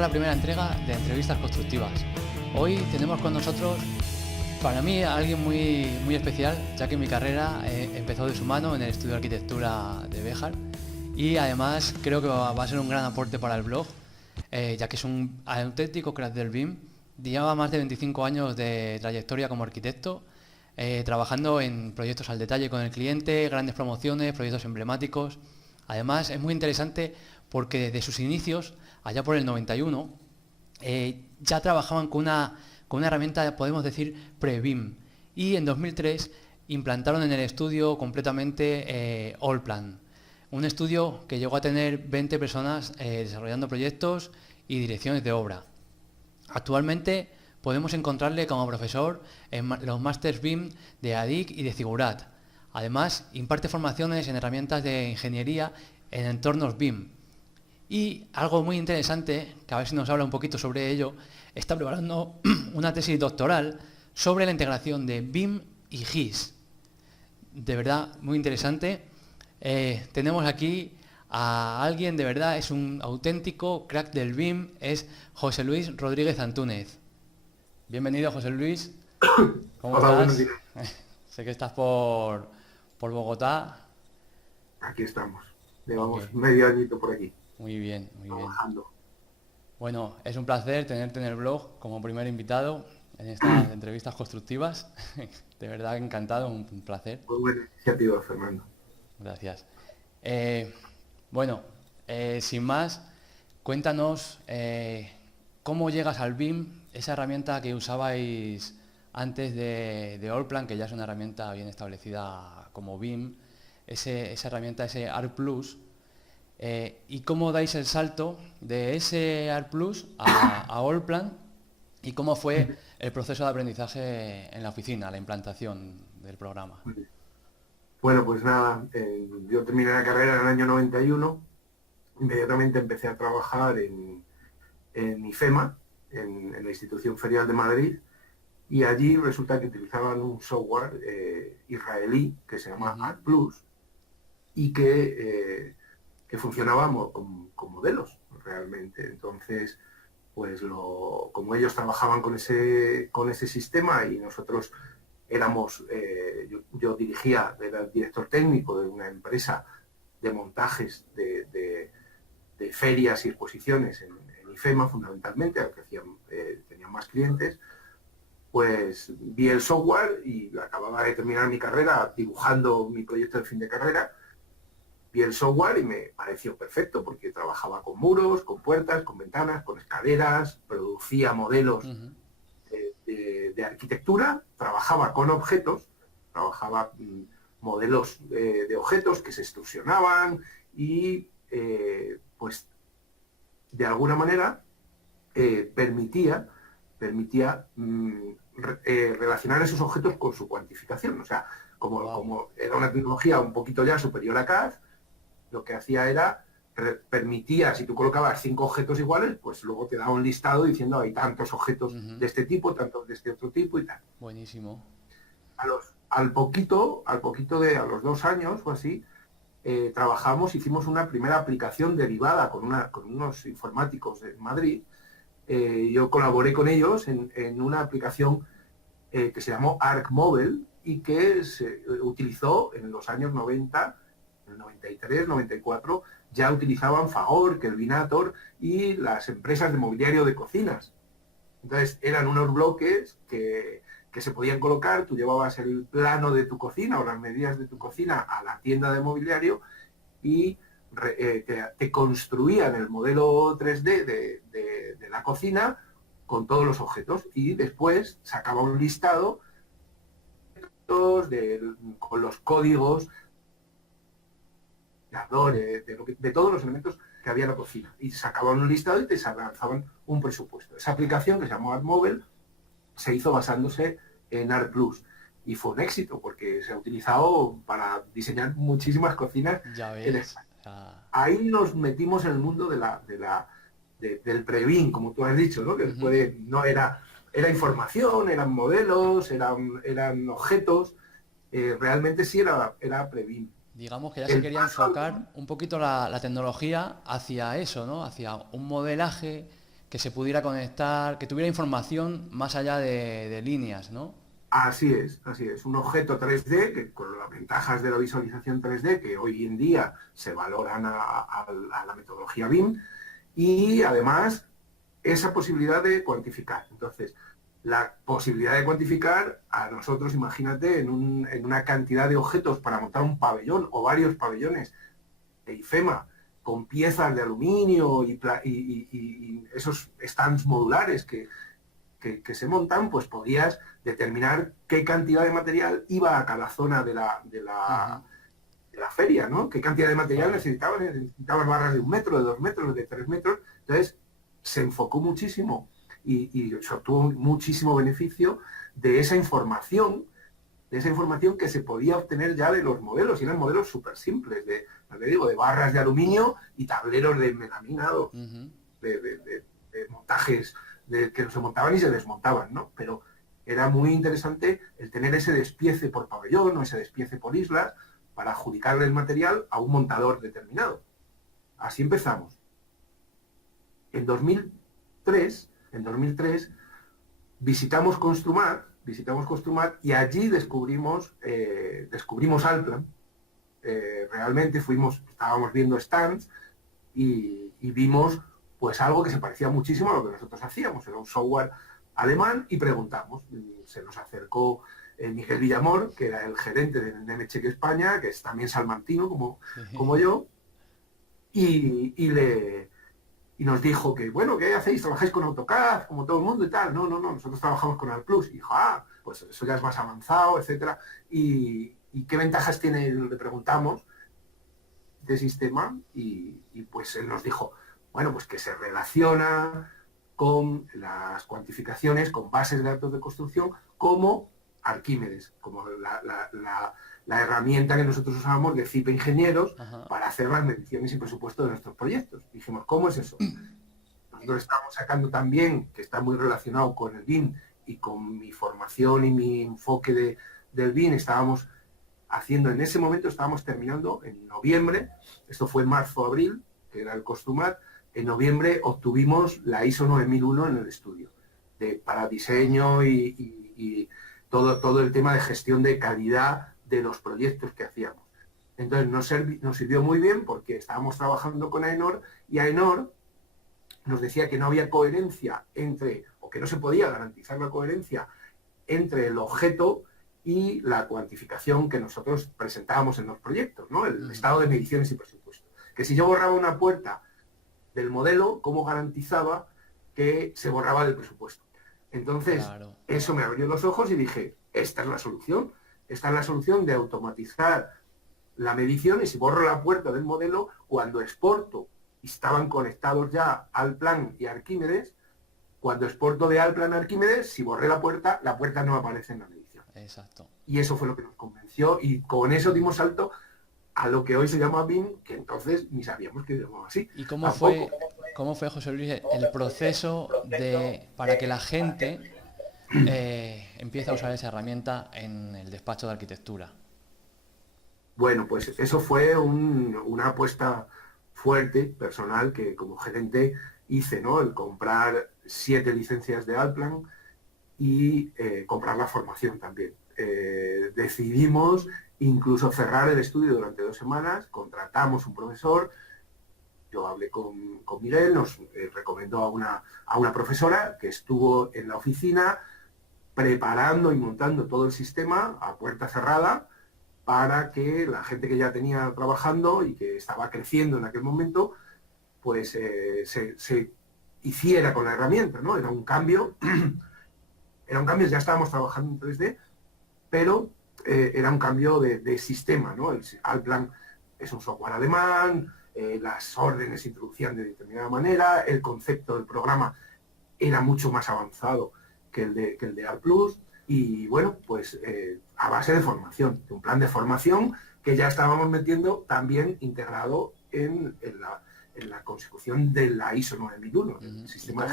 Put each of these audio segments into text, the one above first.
arranca la primera entrega de Entrevistas Constructivas. Hoy tenemos con nosotros, para mí, a alguien muy especial, ya que mi carrera empezó de su mano en el estudio de arquitectura de Béjar y además creo que va a ser un gran aporte para el blog, ya que es un auténtico crack del BIM. Lleva más de 25 años de trayectoria como arquitecto, trabajando en proyectos al detalle con el cliente, grandes promociones, proyectos emblemáticos. Además, es muy interesante porque desde sus inicios, allá por el 91, ya trabajaban con una herramienta, podemos decir, pre-BIM. Y en 2003 implantaron en el estudio completamente Allplan. Un estudio que llegó a tener 20 personas desarrollando proyectos y direcciones de obra. Actualmente podemos encontrarle como profesor en los másters BIM de ADIC y de Zigurat. Además, imparte formaciones en herramientas de ingeniería en entornos BIM. Y algo muy interesante, que a ver si nos habla un poquito sobre ello, está preparando una tesis doctoral sobre la integración de BIM y GIS. De verdad, muy interesante. Tenemos aquí a alguien, de verdad, es un auténtico crack del BIM, es José Luis Rodríguez Antúnez. Bienvenido, José Luis. ¿Cómo Hola, buenos estás? días. Sé que estás por Bogotá. Aquí estamos. Ok, Llevamos medio añito por aquí, muy bien, muy bien. trabajando. Bueno, es un placer tenerte en el blog como primer invitado en estas entrevistas constructivas. De verdad, encantado, un placer. Muy buena iniciativa, Fernando. Gracias. Eh, bueno, sin más, cuéntanos cómo llegas al BIM, esa herramienta que usabais antes de Allplan, que ya es una herramienta bien establecida como BIM, esa herramienta, ese ARC Plus, y cómo dais el salto de ese ARC Plus a Allplan y cómo fue el proceso de aprendizaje en la oficina, la implantación del programa. Bueno, pues nada, yo terminé la carrera en el año 91. Inmediatamente empecé a trabajar en IFEMA, en la Institución Ferial de Madrid, y allí resulta que utilizaban un software israelí que se llama Ujú. ArcPlus y que funcionaba con modelos realmente. Entonces, pues como ellos trabajaban con ese sistema y nosotros éramos, yo dirigía, era el director técnico de una empresa de montajes de ferias y exposiciones en IFEMA fundamentalmente, al que tenían más clientes, pues vi el software y acababa de terminar mi carrera dibujando mi proyecto de fin de carrera. Vi el software y me pareció perfecto porque trabajaba con muros, con puertas, con ventanas, con escaleras, producía modelos Ujú. de arquitectura, trabajaba con objetos, trabajaba modelos de objetos que se extrusionaban y pues de alguna manera permitía relacionar esos objetos con su cuantificación. O sea, Wow. como era una tecnología un poquito ya superior a CAD, lo que hacía era permitía, si tú colocabas 5 objetos iguales, pues luego te daba un listado diciendo hay tantos objetos Ujú. de este tipo, tantos de este otro tipo y tal. Buenísimo. A los 2 años o así, trabajamos, hicimos una primera aplicación derivada con unos informáticos de Madrid. Yo colaboré con ellos en una aplicación que se llamó ArcMobile y que se utilizó en los años 90, en el 93, 94, ya utilizaban Fagor, Kelvinator y las empresas de mobiliario de cocinas. Entonces eran unos bloques que se podían colocar, tú llevabas el plano de tu cocina o las medidas de tu cocina a la tienda de mobiliario y te construían el modelo 3D de la cocina con todos los objetos y después sacaba un listado con los códigos de todos los elementos que había en la cocina y sacaban un listado y te lanzaban un presupuesto. Esa aplicación que se llamó ArcMobile se hizo basándose en ArcPlus y fue un éxito porque se ha utilizado para diseñar muchísimas cocinas Ya en ves. España. Ahí nos metimos en el mundo del Previn, como tú has dicho, ¿no? Que Ujú. no era información, eran modelos, eran objetos, realmente sí era Previn. Digamos que ya se El quería paso al enfocar un poquito la tecnología hacia eso, ¿no? Hacia un modelaje que se pudiera conectar, que tuviera información más allá de líneas, ¿no? Así es, así es. Un objeto 3D que con las ventajas de la visualización 3D que hoy en día se valoran a la metodología BIM y además esa posibilidad de cuantificar. Entonces, la posibilidad de cuantificar a nosotros, imagínate, en una cantidad de objetos para montar un pabellón o varios pabellones de IFEMA con piezas de aluminio y esos stands modulares que se montan, pues podías determinar qué cantidad de material iba a cada zona de la feria, ¿no? ¿Qué cantidad de material necesitabas? Necesitabas barras de 1 metro, de 2 metros, de 3 metros. Entonces, se enfocó muchísimo y se obtuvo muchísimo beneficio de esa información que se podía obtener ya de los modelos. Y eran modelos súper simples, de barras de aluminio y tableros de melaminado, de montajes que se montaban y se desmontaban, ¿no? Pero era muy interesante el tener ese despiece por pabellón o ese despiece por islas para adjudicarle el material a un montador determinado. Así empezamos. En 2003 visitamos Construmat y allí descubrimos Allplan. Realmente estábamos viendo stands y vimos pues algo que se parecía muchísimo a lo que nosotros hacíamos. Era un software alemán y preguntamos. Se nos acercó Miguel Villamor, que era el gerente de Nemetschek España, que es también salmantino como yo, y nos dijo que, bueno, ¿qué hacéis? ¿Trabajáis con AutoCAD, como todo el mundo y tal? No, nosotros trabajamos con ArcPlus. Y dijo, pues eso ya es más avanzado, etcétera. ¿Y qué ventajas tiene, le preguntamos, de sistema? Y pues él nos dijo, bueno, pues que se relaciona con las cuantificaciones, con bases de datos de construcción, como Arquímedes, como la herramienta que nosotros usábamos de CIPE Ingenieros para hacer las mediciones y presupuesto de nuestros proyectos. Dijimos, ¿cómo es eso? Nosotros estamos sacando también, que está muy relacionado con el BIM y con mi formación y mi enfoque del BIM, estábamos terminando en noviembre, esto fue en marzo-abril, que era el Costumat. En noviembre obtuvimos la ISO 9001 en el estudio, para diseño y todo el tema de gestión de calidad de los proyectos que hacíamos. Entonces nos sirvió muy bien porque estábamos trabajando con AENOR y AENOR nos decía que no había coherencia o que no se podía garantizar la coherencia entre el objeto y la cuantificación que nosotros presentábamos en los proyectos, ¿no? El estado de mediciones y presupuesto. Que si yo borraba una puerta del modelo, ¿cómo garantizaba que se borraba del presupuesto? Entonces, Eso me abrió los ojos y dije, esta es la solución de automatizar la medición, y si borro la puerta del modelo, cuando exporto, y estaban conectados ya Allplan y Arquímedes, cuando exporto de Allplan a Arquímedes, si borré la puerta no aparece en la medición. Exacto. Y eso fue lo que nos convenció, y con eso dimos salto a lo que hoy se llama BIM, que entonces ni sabíamos que se llamaba así. ¿Y cómo fue, José Luis, el proceso para que la gente empiece a usar esa herramienta en el despacho de arquitectura? Bueno, pues eso fue una apuesta fuerte, personal, que como gerente hice, ¿no? El comprar 7 licencias de Allplan y comprar la formación también. Decidimos incluso cerrar el estudio durante 2 semanas, contratamos un profesor, yo hablé con Miguel, nos recomendó a una profesora que estuvo en la oficina preparando y montando todo el sistema a puerta cerrada para que la gente que ya tenía trabajando y que estaba creciendo en aquel momento, pues se hiciera con la herramienta, ¿no? Era un cambio, ya estábamos trabajando en 3D, pero era un cambio de sistema, ¿no? El Allplan es un software alemán, las órdenes se introducían de determinada manera, el concepto del programa era mucho más avanzado que el de ArcPlus, y bueno, pues a base de formación, de un plan de formación que ya estábamos metiendo también integrado en la consecución de la ISO 9001. El sistema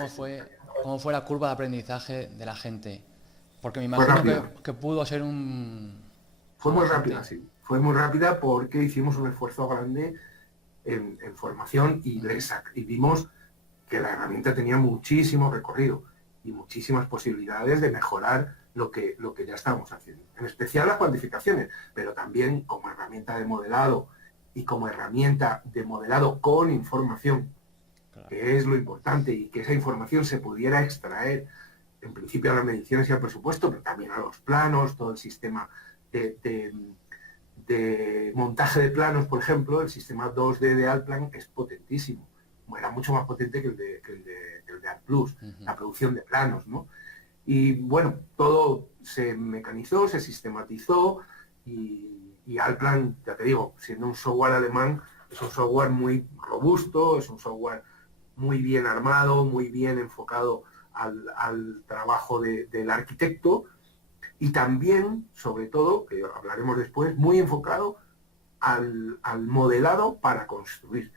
¿Cómo fue la curva de aprendizaje de la gente? Porque me imagino que pudo ser Fue muy rápida, sí. Fue muy rápida porque hicimos un esfuerzo grande en formación y vimos que la herramienta tenía muchísimo recorrido y muchísimas posibilidades de mejorar lo que ya estábamos haciendo. En especial las cuantificaciones, pero también como herramienta de modelado y como herramienta de modelado con información, claro, que es lo importante, y que esa información se pudiera extraer en principio a las mediciones y al presupuesto, pero también a los planos, todo el sistema de montaje de planos, por ejemplo, el sistema 2D de Allplan es potentísimo. Era mucho más potente que el de ArtPlus, la producción de planos, ¿no? Y bueno, todo se mecanizó, se sistematizó y Allplan, ya te digo, siendo un software alemán, es un software muy robusto, es un software muy bien armado, muy bien enfocado al trabajo del arquitecto, y también, sobre todo, que hablaremos después, muy enfocado al modelado para construir,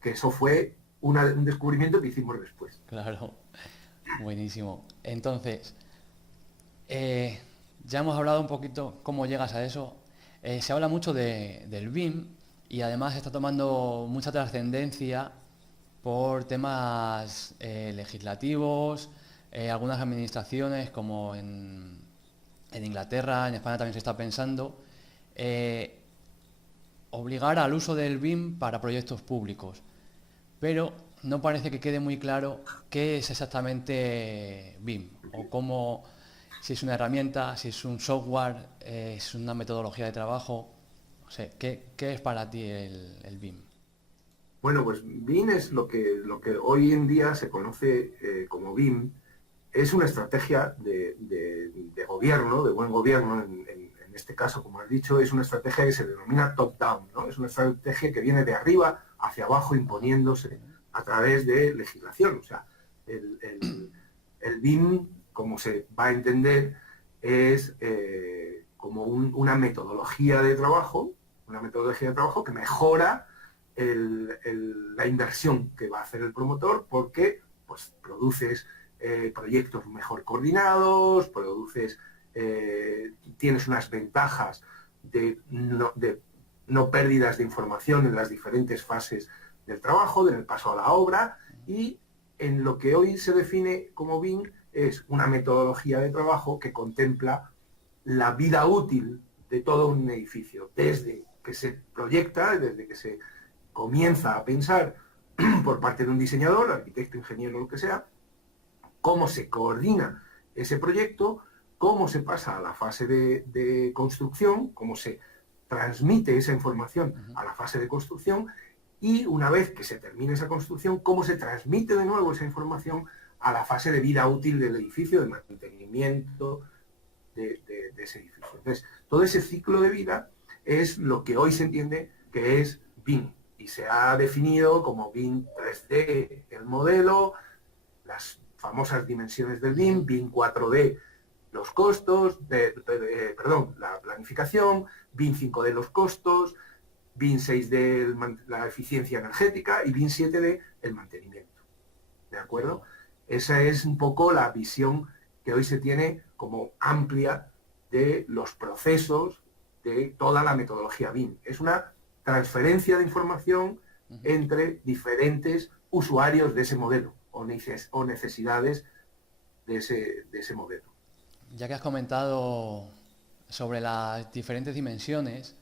que eso fue un descubrimiento que hicimos después. Claro, buenísimo. Entonces, ya hemos hablado un poquito cómo llegas a eso. Se habla mucho del BIM y además está tomando mucha trascendencia por temas legislativos, algunas administraciones como en Inglaterra, en España también se está pensando, obligar al uso del BIM para proyectos públicos. Pero no parece que quede muy claro qué es exactamente BIM, o cómo, si es una herramienta, si es un software, es una metodología de trabajo. No sé, ¿qué es para ti el BIM? Bueno, pues BIM es lo que hoy en día se conoce como BIM. Es una estrategia de gobierno, de buen gobierno, en este caso, como has dicho, es una estrategia que se denomina top-down, ¿no? Es una estrategia que viene de arriba hacia abajo, imponiéndose a través de legislación. O sea, el BIM, como se va a entender, es como una metodología de trabajo que mejora la inversión que va a hacer el promotor, porque pues produces proyectos mejor coordinados, tienes unas ventajas de no pérdidas de información en las diferentes fases del trabajo, del paso a la obra, y en lo que hoy se define como BIM es una metodología de trabajo que contempla la vida útil de todo un edificio, desde que se proyecta, desde que se comienza a pensar por parte de un diseñador, arquitecto, ingeniero, lo que sea, cómo se coordina ese proyecto, cómo se pasa a la fase de construcción, cómo se transmite esa información a la fase de construcción, y una vez que se termine esa construcción, cómo se transmite de nuevo esa información a la fase de vida útil del edificio, de mantenimiento de ese edificio. Entonces, todo ese ciclo de vida es lo que hoy se entiende que es BIM, y se ha definido como BIM 3D el modelo, las famosas dimensiones del BIM, BIM 4D los costos, la planificación, BIM 5D los costos, BIM 6D la eficiencia energética y BIM 7D el mantenimiento. ¿De acuerdo? Esa es un poco la visión que hoy se tiene como amplia de los procesos de toda la metodología BIM. Es una transferencia de información entre diferentes usuarios de ese modelo o necesidades de ese modelo. Ya que has comentado sobre las diferentes dimensiones,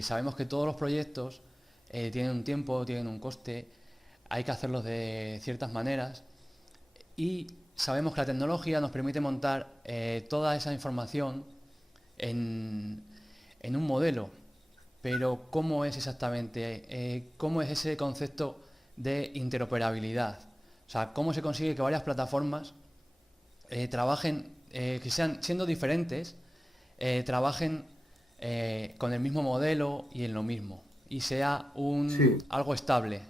sabemos que todos los proyectos tienen un tiempo, tienen un coste, hay que hacerlos de ciertas maneras, y sabemos que la tecnología nos permite montar toda esa información en un modelo. Pero ¿cómo es exactamente? ¿Cómo es ese concepto de interoperabilidad? O sea, ¿cómo se consigue que varias plataformas trabajen, que sean, siendo diferentes, trabajen con el mismo modelo y en lo mismo? Y sea algo estable,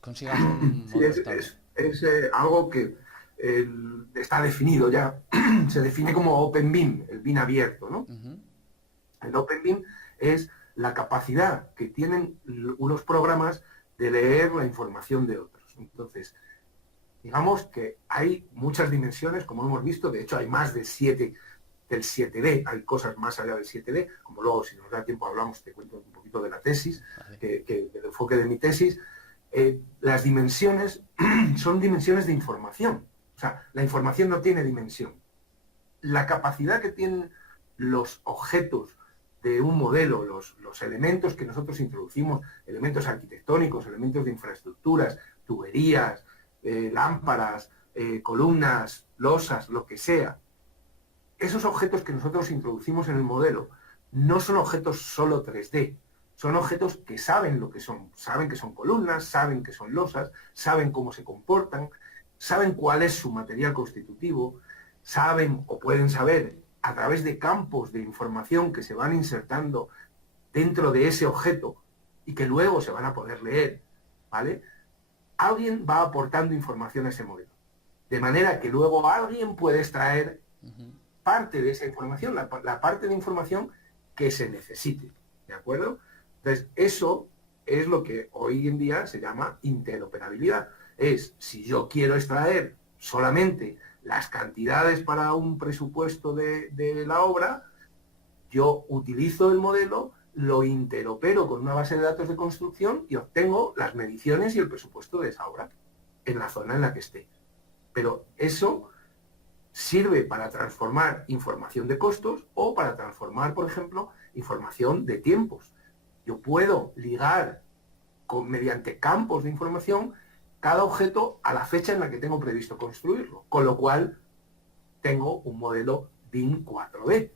consigas un modelo estable. Es algo que está definido ya. Se define como Open BIM, el BIM abierto, ¿no? El Open BIM es la capacidad que tienen unos programas de leer la información de otros. Entonces, digamos que hay muchas dimensiones, como hemos visto, de hecho hay más de 7 del 7D, hay cosas más allá del 7D, como luego, si nos da tiempo, hablamos, te cuento un poquito de la tesis, del enfoque de mi tesis, las dimensiones son dimensiones de información. O sea, la información no tiene dimensión. La capacidad que tienen los objetos de un modelo, los elementos que nosotros introducimos, elementos arquitectónicos, elementos de infraestructuras, tuberías, lámparas, columnas, losas, lo que sea. Esos objetos que nosotros introducimos en el modelo no son objetos solo 3D, son objetos que saben lo que saben que son columnas, saben que son losas, saben cómo se comportan, saben cuál es su material constitutivo, saben o pueden saber a través de campos de información que se van insertando dentro de ese objeto y que luego se van a poder leer, ¿vale? Alguien va aportando información a ese modelo. De manera que luego alguien puede extraer parte de esa información, la parte de información que se necesite, ¿de acuerdo? Entonces, eso es lo que hoy en día se llama interoperabilidad. Es, si yo quiero extraer solamente las cantidades para un presupuesto de la obra, yo utilizo el modelo, lo interopero con una base de datos de construcción y obtengo las mediciones y el presupuesto de esa obra en la zona en la que esté. Pero eso sirve para transformar información de costos o para transformar, por ejemplo, información de tiempos. Yo puedo ligar mediante campos de información cada objeto a la fecha en la que tengo previsto construirlo, con lo cual tengo un modelo BIM 4D,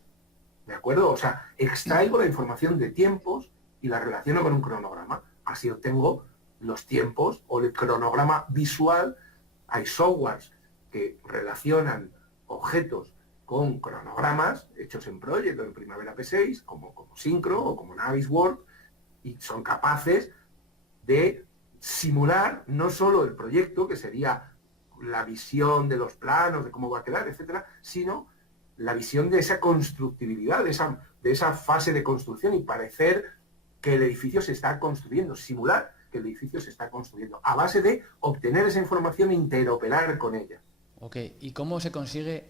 ¿de acuerdo? O sea, extraigo la información de tiempos y la relaciono con un cronograma. Así obtengo los tiempos o el cronograma visual. Hay softwares que relacionan objetos con cronogramas hechos en Project o en Primavera P6, como Syncro o como Navisworks, y son capaces de simular no solo el proyecto, que sería la visión de los planos, de cómo va a quedar, etcétera, sino la visión de esa constructibilidad, de esa fase de construcción y parecer que el edificio se está construyendo, simular que el edificio se está construyendo, a base de obtener esa información e interoperar con ella. Ok, ¿y cómo se consigue?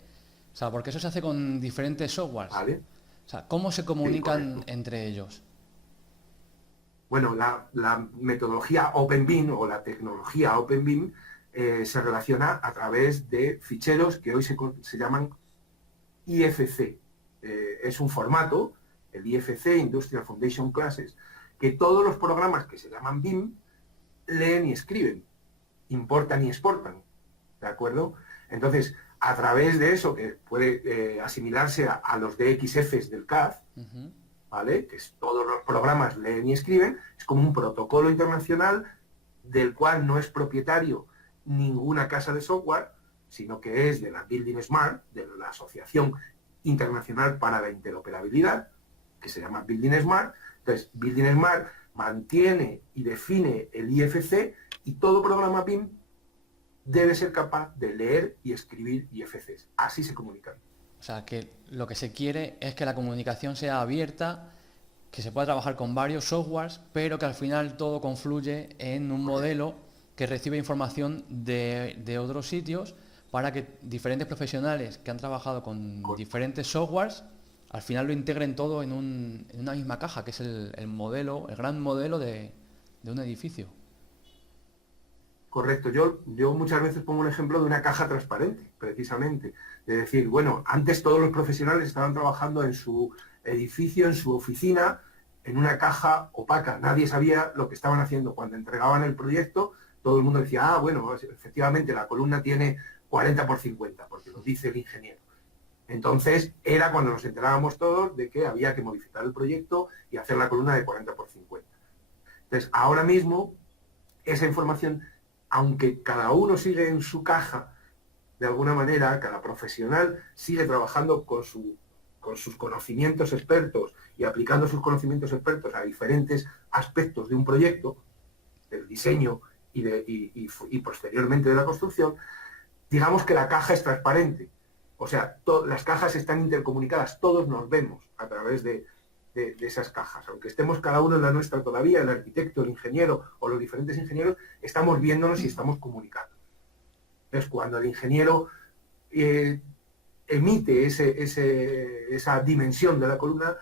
O sea, porque eso se hace con diferentes softwares. ¿Vale? O sea, ¿cómo se comunican Sí, entre ellos? Bueno, la metodología OpenBIM o la tecnología OpenBIM se relaciona a través de ficheros que hoy se llaman IFC. Es un formato, el IFC, Industrial Foundation Classes, que todos los programas que se llaman BIM leen y escriben, importan y exportan, ¿de acuerdo? Entonces, a través de eso, que puede asimilarse a los DXFs del CAD, ¿vale? Que todos los programas leen y escriben, es como un protocolo internacional del cual no es propietario ninguna casa de software, sino que es de la Building Smart, de la Asociación Internacional para la Interoperabilidad, que se llama Building Smart. Entonces, Building Smart mantiene y define el IFC y todo programa BIM debe ser capaz de leer y escribir IFCs. Así se comunican. O sea, que lo que se quiere es que la comunicación sea abierta, que se pueda trabajar con varios softwares, pero que al final todo confluye en un modelo que recibe información de otros sitios para que diferentes profesionales que han trabajado con diferentes softwares al final lo integren todo en una misma caja, que es el modelo, el gran modelo de un edificio. Correcto. Yo muchas veces pongo un ejemplo de una caja transparente, precisamente. De decir, bueno, antes todos los profesionales estaban trabajando en su edificio, en su oficina, en una caja opaca. Nadie sabía lo que estaban haciendo. Cuando entregaban el proyecto, todo el mundo decía, ah, bueno, efectivamente la columna tiene 40 por 50, porque lo dice el ingeniero. Entonces, era cuando nos enterábamos todos de que había que modificar el proyecto y hacer la columna de 40 por 50. Entonces, ahora mismo, esa información, aunque cada uno sigue en su caja, de alguna manera, cada profesional sigue trabajando con sus conocimientos expertos y aplicando sus conocimientos expertos a diferentes aspectos de un proyecto, del diseño y posteriormente de la construcción. Digamos que la caja es transparente. O sea, las cajas están intercomunicadas, todos nos vemos a través de esas cajas. Aunque estemos cada uno en la nuestra todavía, el arquitecto, el ingeniero o los diferentes ingenieros, estamos viéndonos y estamos comunicando. Entonces, cuando el ingeniero emite esa dimensión de la columna,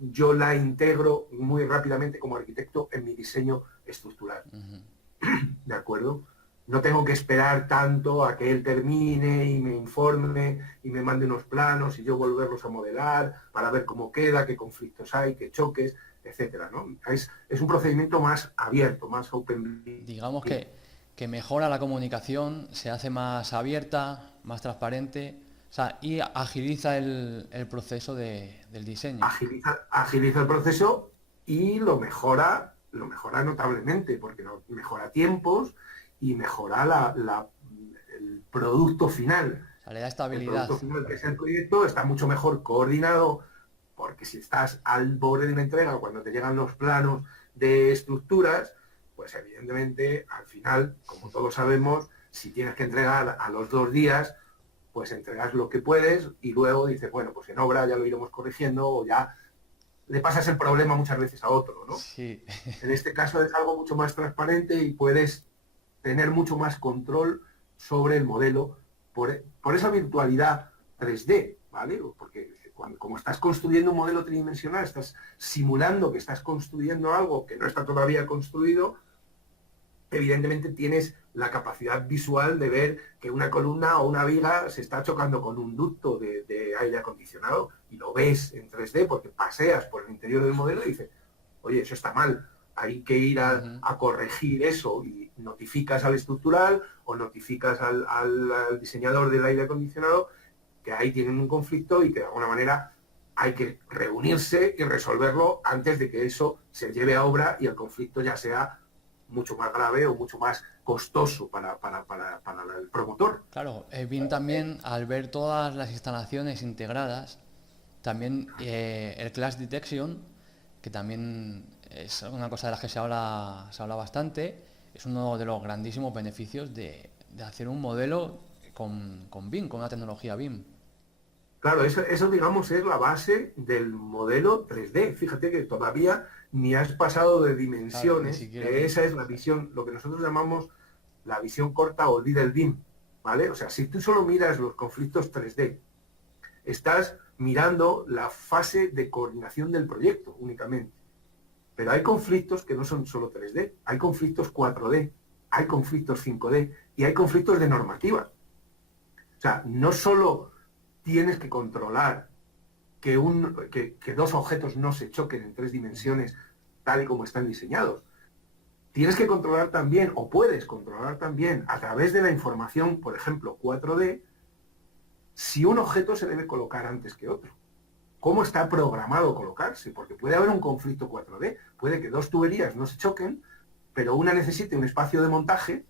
yo la integro muy rápidamente como arquitecto en mi diseño estructural. ¿de acuerdo? No tengo que esperar tanto a que él termine y me informe y me mande unos planos y yo volverlos a modelar para ver cómo queda, qué conflictos hay, qué choques, etcétera, ¿no? Es un procedimiento más abierto, más open. Digamos que mejora la comunicación, se hace más abierta, más transparente, o sea, y agiliza el proceso del diseño. Agiliza el proceso y lo mejora notablemente, porque mejora tiempos y mejora el producto final. O sea, le da El estabilidad. producto final, que es el proyecto, está mucho mejor coordinado, porque si estás al borde de una entrega, cuando te llegan los planos de estructuras, pues evidentemente, al final, como todos sabemos, si tienes que entregar a los 2 días, pues entregas lo que puedes y luego dices, bueno, pues en obra ya lo iremos corrigiendo o ya le pasas el problema muchas veces a otro, ¿no? Sí. En este caso es algo mucho más transparente y puedes tener mucho más control sobre el modelo por esa virtualidad 3D, ¿vale? Porque como estás construyendo un modelo tridimensional, estás simulando que estás construyendo algo que no está todavía construido, evidentemente tienes la capacidad visual de ver que una columna o una viga se está chocando con un ducto de aire acondicionado y lo ves en 3D porque paseas por el interior del modelo y dices, oye, eso está mal, hay que ir a corregir eso y notificas al estructural o notificas al diseñador del aire acondicionado que ahí tienen un conflicto y que de alguna manera hay que reunirse y resolverlo antes de que eso se lleve a obra y el conflicto ya sea mucho más grave o mucho más costoso para el promotor. Claro, BIM también, al ver todas las instalaciones integradas, también el Clash Detection, que también es una cosa de las que se habla bastante, es uno de los grandísimos beneficios de hacer un modelo con BIM, con una tecnología BIM. Claro, eso digamos es la base del modelo 3D. Fíjate que todavía ni has pasado de Claro, ni dimensiones, siquiera. que esa es la visión, lo que nosotros llamamos la visión corta o Little BIM, ¿vale? O sea, si tú solo miras los conflictos 3D, estás mirando la fase de coordinación del proyecto únicamente. Pero hay conflictos que no son solo 3D, hay conflictos 4D, hay conflictos 5D y hay conflictos de normativa. O sea, no solo tienes que controlar que dos objetos no se choquen en 3 dimensiones tal y como están diseñados. Tienes que controlar también, o puedes controlar también, a través de la información, por ejemplo, 4D, si un objeto se debe colocar antes que otro. ¿Cómo está programado colocarse? Porque puede haber un conflicto 4D. Puede que dos tuberías no se choquen, pero una necesite un espacio de montaje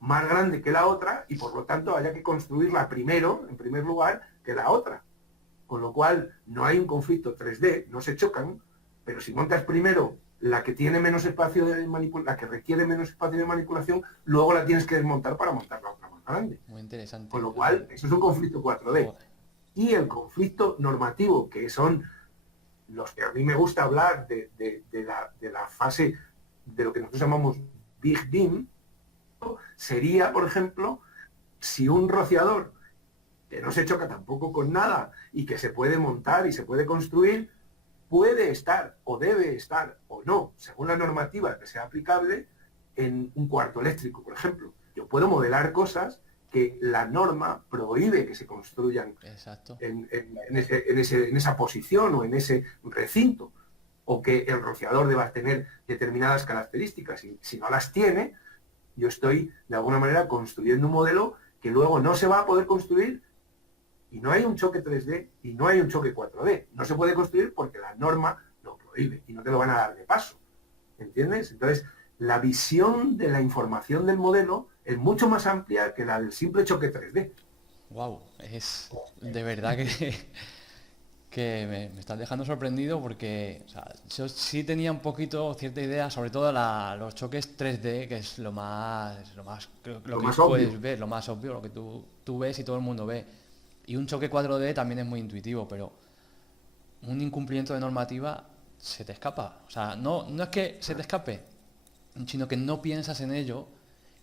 más grande que la otra y por lo tanto haya que construirla primero, en primer lugar, que la otra. Con lo cual no hay un conflicto 3D, no se chocan, pero si montas primero la que tiene menos espacio de manipulación, la que requiere menos espacio de manipulación, luego la tienes que desmontar para montar la otra más grande. Muy interesante. Con lo cual, eso es un conflicto 4D. Y el conflicto normativo, que son los que a mí me gusta hablar de la fase de lo que nosotros llamamos Big BIM, sería, por ejemplo, si un rociador que no se choca tampoco con nada y que se puede montar y se puede construir, puede estar o debe estar o no, según la normativa que sea aplicable, en un cuarto eléctrico, por ejemplo. Yo puedo modelar cosas que la norma prohíbe que se construyan en esa posición o en ese recinto, o que el rociador deba tener determinadas características. Y si no las tiene, yo estoy de alguna manera construyendo un modelo que luego no se va a poder construir y no hay un choque 3D y no hay un choque 4D. No se puede construir porque la norma lo prohíbe y no te lo van a dar de paso. ¿Entiendes? Entonces, la visión de la información del modelo es mucho más amplia que la del simple choque 3D. Wow, es de verdad que me estás dejando sorprendido porque o sea, yo sí tenía un poquito cierta idea, sobre todo los choques 3D, que es lo que más puedes obvio. ver, lo más obvio, lo que tú ves y todo el mundo ve. Y un choque 4D también es muy intuitivo, pero un incumplimiento de normativa se te escapa. O sea, no es que se te escape, sino que no piensas en ello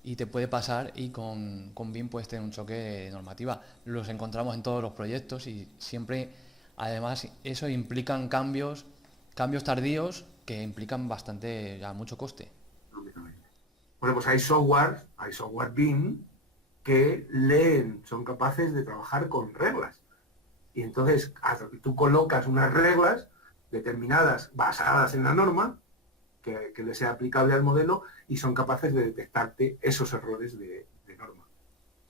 y te puede pasar y con BIM puedes tener un choque de normativa. Los encontramos en todos los proyectos y siempre, además, eso implican cambios tardíos que implican bastante, ya mucho coste. Bueno, pues hay software BIM que leen, son capaces de trabajar con reglas. Y entonces tú colocas unas reglas determinadas basadas en la norma que le sea aplicable al modelo y son capaces de detectarte esos errores de norma.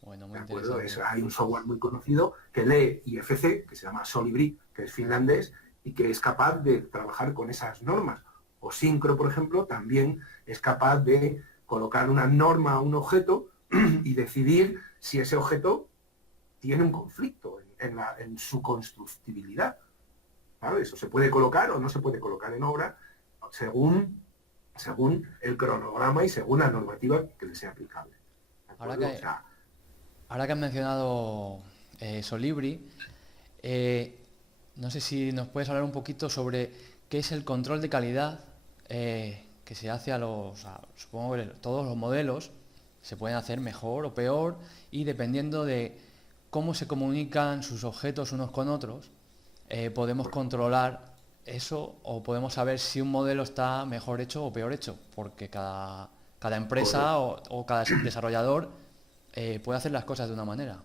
Bueno, muy ¿De acuerdo? interesante. Hay un software muy conocido que lee IFC, que se llama Solibri, que es finlandés, y que es capaz de trabajar con esas normas. O Syncro, por ejemplo, también es capaz de colocar una norma a un objeto y decidir si ese objeto tiene un conflicto en su constructibilidad. ¿Sabes? O se puede colocar o no se puede colocar en obra según el cronograma y según la normativa que le sea aplicable. ¿De Ahora acuerdo? O que, sea, ahora que has mencionado Solibri, no sé si nos puedes hablar un poquito sobre qué es el control de calidad que se hace supongo que todos los modelos se pueden hacer mejor o peor y dependiendo de cómo se comunican sus objetos unos con otros, podemos controlar eso o podemos saber si un modelo está mejor hecho o peor hecho, porque cada empresa correcto. o cada desarrollador puede hacer las cosas de una manera.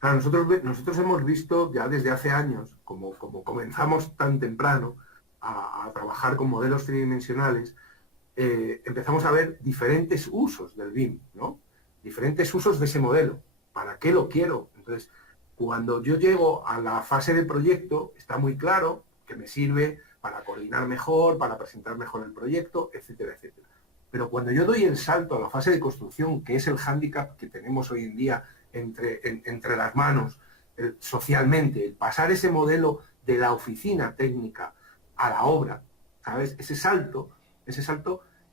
Claro, nosotros hemos visto ya desde hace años, como comenzamos tan temprano a trabajar con modelos tridimensionales, empezamos a ver diferentes usos del BIM, ¿no? Diferentes usos de ese modelo. ¿Para qué lo quiero? Entonces, cuando yo llego a la fase de proyecto, está muy claro que me sirve para coordinar mejor, para presentar mejor el proyecto, etcétera, etcétera. Pero cuando yo doy el salto a la fase de construcción, que es el hándicap que tenemos hoy en día entre las manos socialmente, el pasar ese modelo de la oficina técnica a la obra, ¿sabes? Ese salto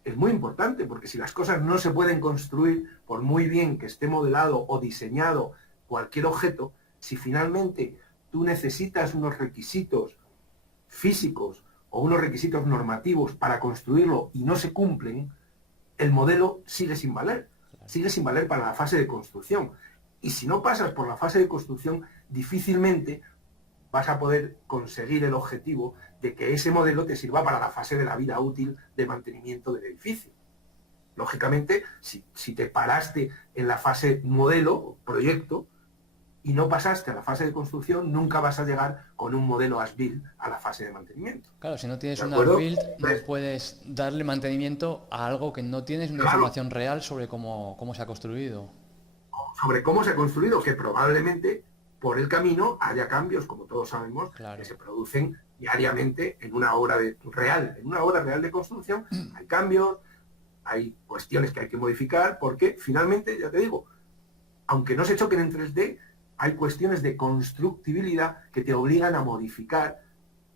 es muy importante, porque si las cosas no se pueden construir, por muy bien que esté modelado o diseñado cualquier objeto, si finalmente tú necesitas unos requisitos físicos o unos requisitos normativos para construirlo y no se cumplen, el modelo sigue sin valer para la fase de construcción. Y si no pasas por la fase de construcción, difícilmente vas a poder conseguir el objetivo de que ese modelo te sirva para la fase de la vida útil de mantenimiento del edificio. Lógicamente, si te paraste en la fase modelo, proyecto, y no pasaste a la fase de construcción, nunca vas a llegar con un modelo as-built a la fase de mantenimiento. Claro, si no ¿De tienes un acuerdo? as-built, no puedes darle mantenimiento a algo que no tienes una Claro, información real sobre cómo se ha construido. sobre cómo se ha construido, que probablemente por el camino haya cambios, como todos sabemos, que Claro, se producen diariamente en una obra real. En una obra real de construcción hay cambios, hay cuestiones que hay que modificar, porque finalmente, ya te digo, aunque no se choquen en 3D, hay cuestiones de constructibilidad que te obligan a modificar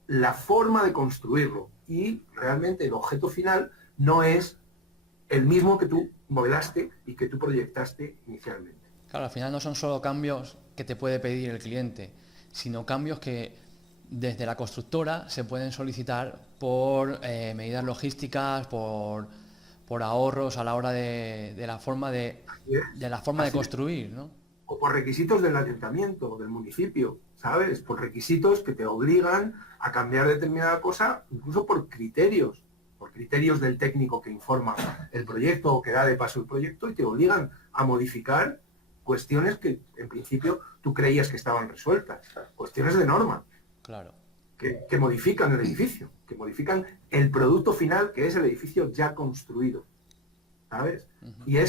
la forma de construirlo. Y realmente el objeto final no es el mismo que tú modelaste y que tú proyectaste inicialmente. claro, al final no son solo cambios que te puede pedir el cliente, sino cambios que desde la constructora se pueden solicitar por medidas logísticas, por ahorros a la hora de la forma Así es, de la forma de así es. construir, ¿no? O por requisitos del ayuntamiento, del municipio, ¿sabes? Por requisitos que te obligan a cambiar determinada cosa, incluso por criterios del técnico que informa el proyecto o que da de paso el proyecto y te obligan a modificar cuestiones que en principio tú creías que estaban resueltas, cuestiones de norma, Claro. que modifican el edificio, que modifican el producto final, que es el edificio ya construido, ¿sabes? Ujú. Y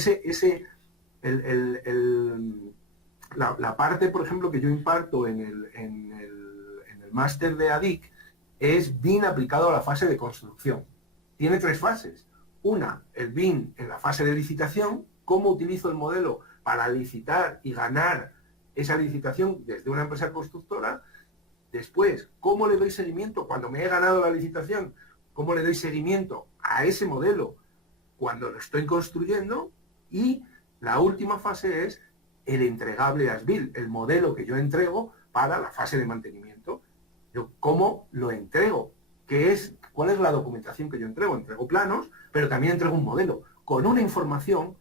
la parte, por ejemplo, que yo imparto en el máster de ADIC es BIM aplicado a la fase de construcción. Tiene 3 fases. Una, el BIM en la fase de licitación, cómo utilizo el modelo para licitar y ganar esa licitación desde una empresa constructora. Después, cómo le doy seguimiento cuando me he ganado la licitación, cómo le doy seguimiento a ese modelo cuando lo estoy construyendo. Y la última fase es el entregable as-built, el modelo que yo entrego para la fase de mantenimiento. Yo, ¿cómo lo entrego? ¿Cuál es la documentación que yo entrego? Entrego planos, pero también entrego un modelo con una información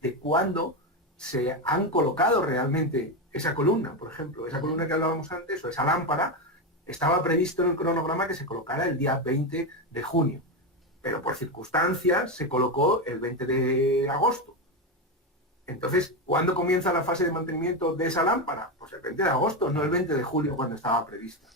de cuándo se han colocado realmente esa columna, por ejemplo, esa columna que hablábamos antes, o esa lámpara, estaba previsto en el cronograma que se colocara el día 20 de junio. pero por circunstancias se colocó el 20 de agosto. Entonces, ¿cuándo comienza la fase de mantenimiento de esa lámpara? Pues el 20 de agosto, no el 20 de julio cuando estaba prevista.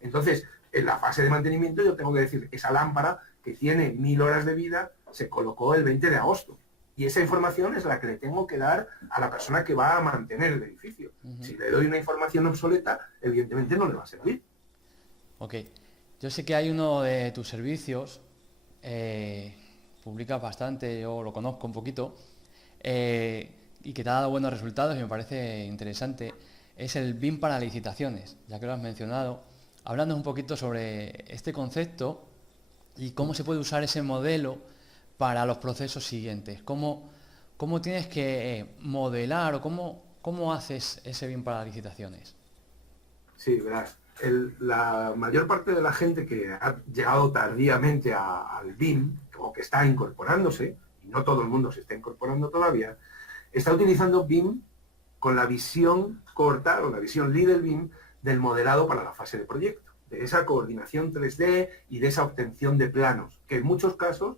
Entonces, en la fase de mantenimiento yo tengo que decir, esa lámpara que tiene 1000 horas de vida se colocó el 20 de agosto. Y esa información es la que le tengo que dar a la persona que va a mantener el edificio. Si le doy una información obsoleta, evidentemente no le va a servir. Ok. Yo sé que hay uno de tus servicios, publicas bastante, yo lo conozco un poquito, y que te ha dado buenos resultados y me parece interesante, es el BIM para licitaciones, ya que lo has mencionado. Hablando un poquito sobre este concepto y cómo se puede usar ese modelo para los procesos siguientes. ¿Cómo tienes que modelar o cómo haces ese BIM para licitaciones? Sí, verás. La mayor parte de la gente que ha llegado tardíamente al BIM, o que está incorporándose, y no todo el mundo se está incorporando todavía, está utilizando BIM con la visión corta o la visión líder BIM del modelado para la fase de proyecto, de esa coordinación 3D y de esa obtención de planos, que en muchos casos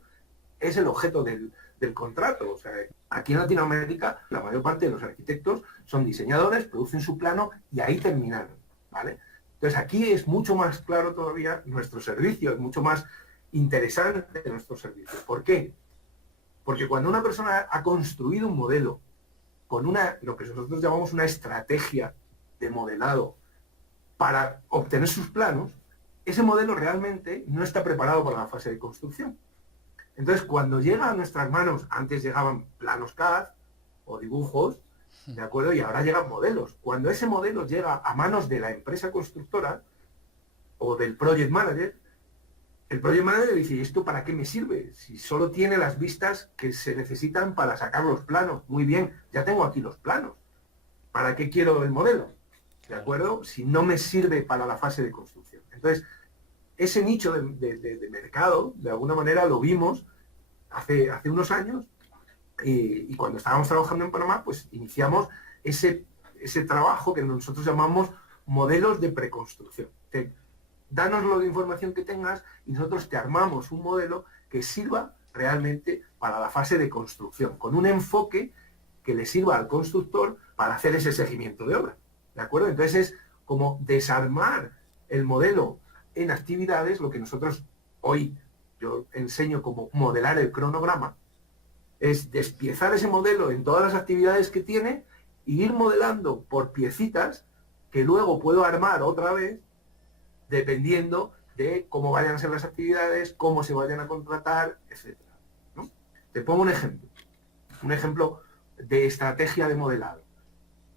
es el objeto del contrato. O sea, aquí en Latinoamérica la mayor parte de los arquitectos son diseñadores, producen su plano y ahí terminaron, ¿vale? Entonces aquí es mucho más claro todavía nuestro servicio, es mucho más interesante nuestro servicio. ¿Por qué? Porque cuando una persona ha construido un modelo con lo que nosotros llamamos una estrategia de modelado para obtener sus planos, ese modelo realmente no está preparado para la fase de construcción. Entonces, cuando llega a nuestras manos, antes llegaban planos CAD o dibujos, ¿de acuerdo? Y ahora llegan modelos. Cuando ese modelo llega a manos de la empresa constructora o del project manager, el project manager dice, ¿y esto para qué me sirve? Si solo tiene las vistas que se necesitan para sacar los planos. Muy bien, ya tengo aquí los planos. ¿Para qué quiero el modelo? ¿De acuerdo? Si no me sirve para la fase de construcción. Entonces, ese nicho de mercado, de alguna manera lo vimos hace unos años, y cuando estábamos trabajando en Panamá, pues iniciamos ese trabajo que nosotros llamamos modelos de preconstrucción. Danos la información que tengas y nosotros te armamos un modelo que sirva realmente para la fase de construcción, con un enfoque que le sirva al constructor para hacer ese seguimiento de obra. ¿De acuerdo? Entonces es como desarmar el modelo en actividades, lo que nosotros hoy yo enseño como modelar el cronograma, es despiezar ese modelo en todas las actividades que tiene e ir modelando por piecitas que luego puedo armar otra vez dependiendo de cómo vayan a ser las actividades, cómo se vayan a contratar, etc., ¿no? Te pongo un ejemplo de estrategia de modelado.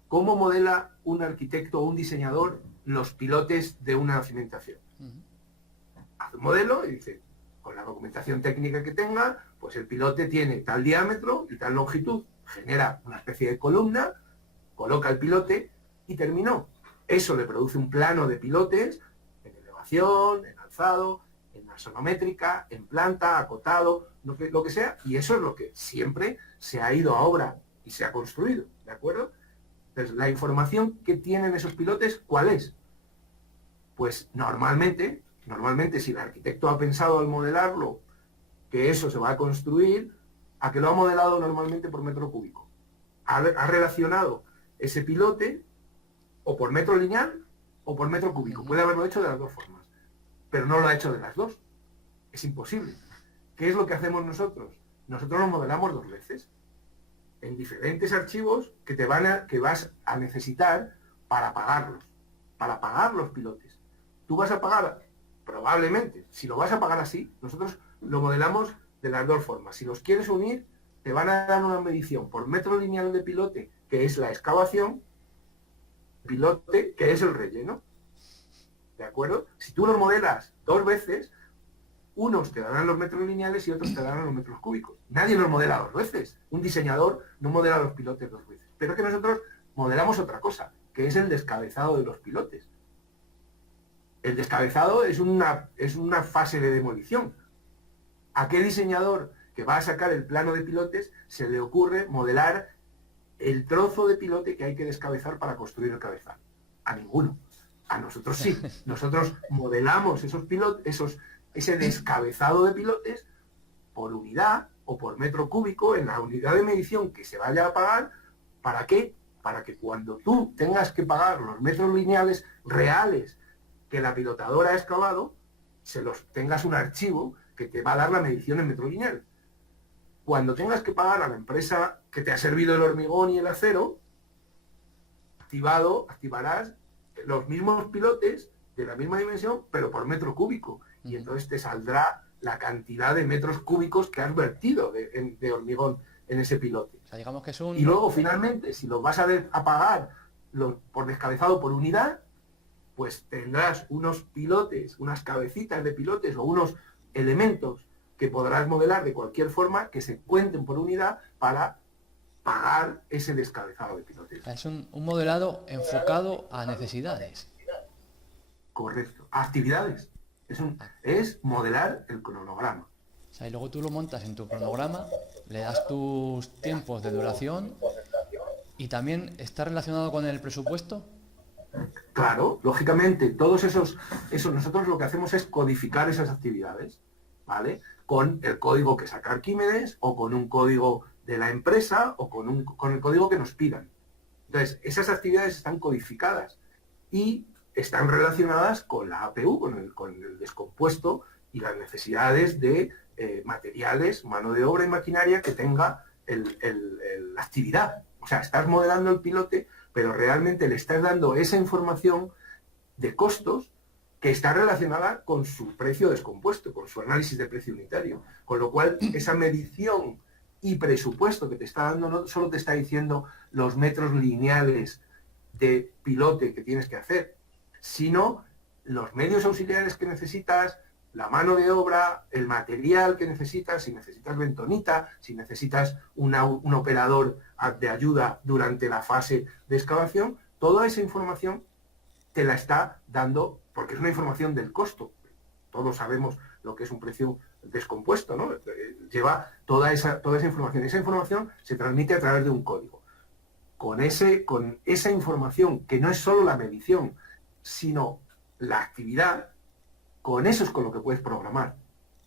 ¿Cómo modela un arquitecto o un diseñador los pilotes de una cimentación? Hace un modelo y dice, con la documentación técnica que tenga, pues el pilote tiene tal diámetro y tal longitud. Genera una especie de columna, coloca el pilote y terminó. Eso le produce un plano de pilotes en elevación, en alzado, en axonométrica, en planta, acotado, lo que sea, y eso es lo que siempre se ha ido a obra y se ha construido, ¿de acuerdo? Entonces, la información que tienen esos pilotes, ¿cuál es? Pues normalmente, si el arquitecto ha pensado al modelarlo que eso se va a construir, a que lo ha modelado normalmente por metro cúbico. Ha relacionado ese pilote o por metro lineal o por metro cúbico. Puede haberlo hecho de las dos formas, pero no lo ha hecho de las dos. Es imposible. ¿Qué es lo que hacemos nosotros? Nosotros lo modelamos dos veces, en diferentes archivos que vas a necesitar para pagar los pilotes. Tú vas a pagar, probablemente, si lo vas a pagar así, nosotros lo modelamos de las dos formas. Si los quieres unir, te van a dar una medición por metro lineal de pilote, que es la excavación, pilote, que es el relleno. ¿De acuerdo? Si tú los modelas dos veces, unos te darán los metros lineales y otros te darán los metros cúbicos. Nadie los modela dos veces. Un diseñador no modela los pilotes dos veces. Pero que nosotros modelamos otra cosa, que es el descabezado de los pilotes. El descabezado es una fase de demolición. ¿A qué diseñador que va a sacar el plano de pilotes se le ocurre modelar el trozo de pilote que hay que descabezar para construir el cabezal? A ninguno. A nosotros sí. Nosotros modelamos esos pilotes, ese descabezado de pilotes por unidad o por metro cúbico en la unidad de medición que se vaya a pagar. ¿Para qué? Para que cuando tú tengas que pagar los metros lineales reales que la pilotadora ha excavado, tengas un archivo que te va a dar la medición en metro lineal. Cuando tengas que pagar a la empresa que te ha servido el hormigón y el acero, activarás los mismos pilotes de la misma dimensión, pero por metro cúbico. Y entonces te saldrá la cantidad de metros cúbicos que has vertido de hormigón en ese pilote. O sea, digamos que es Y luego, finalmente, si lo vas a pagar por descabezado por unidad, pues tendrás unos pilotes, unas cabecitas de pilotes o unos elementos que podrás modelar de cualquier forma que se cuenten por unidad para pagar ese descabezado de pilotes. Es un modelado enfocado a necesidades. Correcto. Actividades. Es modelar el cronograma. O sea, y luego tú lo montas en tu cronograma, le das tus tiempos de duración y también está relacionado con el presupuesto. Claro, lógicamente, todos esos nosotros lo que hacemos es codificar esas actividades, ¿vale? Con el código que saca Arquímedes o con un código de la empresa o con el código que nos pidan. Entonces, esas actividades están codificadas y están relacionadas con la APU, con el descompuesto y las necesidades de materiales, mano de obra y maquinaria que tenga la actividad. O sea, estás modelando el pilote, pero realmente le estás dando esa información de costos que está relacionada con su precio descompuesto, con su análisis de precio unitario. Con lo cual, esa medición y presupuesto que te está dando no solo te está diciendo los metros lineales de pilote que tienes que hacer, sino los medios auxiliares que necesitas, la mano de obra, el material que necesitas, si necesitas bentonita, si necesitas un operador de ayuda durante la fase de excavación, toda esa información te la está dando, porque es una información del costo. Todos sabemos lo que es un precio descompuesto, ¿no? Lleva toda esa información. Esa información se transmite a través de un código. Con esa información, que no es solo la medición, sino la actividad, con eso es con lo que puedes programar.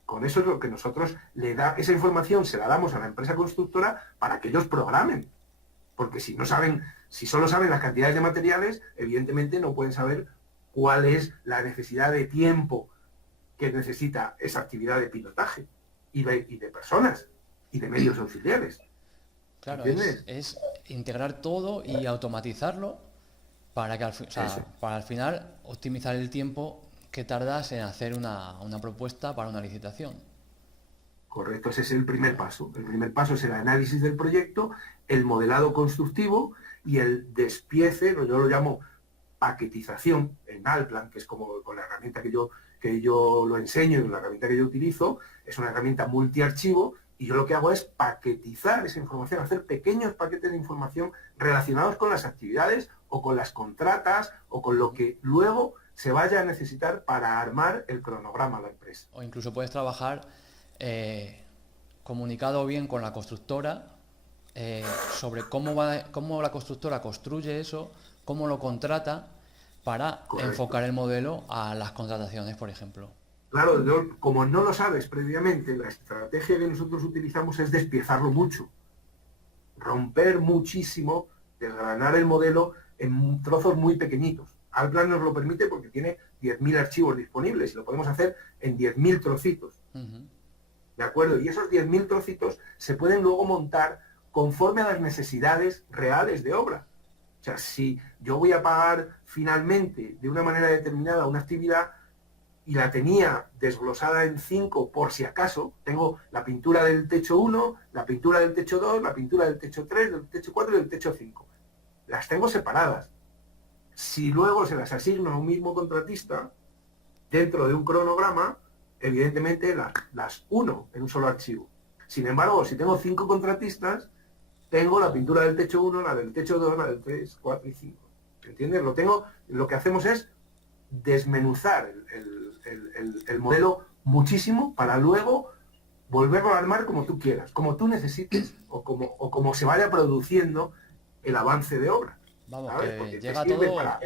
Con eso es lo que nosotros esa información se la damos a la empresa constructora para que ellos programen. Porque si solo saben las cantidades de materiales, evidentemente no pueden saber cuál es la necesidad de tiempo que necesita esa actividad de pilotaje y de personas y de medios auxiliares. Claro, es integrar todo y automatizarlo para que al final optimizar el tiempo que tardas en hacer una propuesta para una licitación. Correcto, ese es el primer paso. El primer paso es el análisis del proyecto, el modelado constructivo y el despiece, yo lo llamo paquetización en Allplan, que es como con la herramienta que yo lo enseño y la herramienta que yo utilizo, es una herramienta multiarchivo y yo lo que hago es paquetizar esa información, hacer pequeños paquetes de información relacionados con las actividades o con las contratas o con lo que luego se vaya a necesitar para armar el cronograma a la empresa. O incluso puedes trabajar comunicado bien con la constructora sobre cómo la constructora construye eso, cómo lo contrata para enfocar el modelo a las contrataciones, por ejemplo. Claro, como no lo sabes previamente, la estrategia que nosotros utilizamos es despiezarlo mucho, romper muchísimo, desgranar el modelo en trozos muy pequeñitos. Allplan nos lo permite porque tiene 10.000 archivos disponibles y lo podemos hacer en 10.000 trocitos. ¿De acuerdo? Y esos 10.000 trocitos se pueden luego montar conforme a las necesidades reales de obra. O sea, si yo voy a pagar finalmente de una manera determinada una actividad y la tenía desglosada en 5 por si acaso, tengo la pintura del techo 1, la pintura del techo 2, la pintura del techo 3, del techo 4 y del techo 5. Las tengo separadas. Si luego se las asigno a un mismo contratista, dentro de un cronograma, evidentemente las uno en un solo archivo. Sin embargo, si tengo 5 contratistas, tengo la pintura del techo 1, la del techo 2, la del 3, 4 y 5. ¿Entiendes? Lo que hacemos es desmenuzar el modelo muchísimo para luego volverlo a armar como tú quieras, como tú necesites o como se vaya produciendo el avance de obra. Vamos, que llega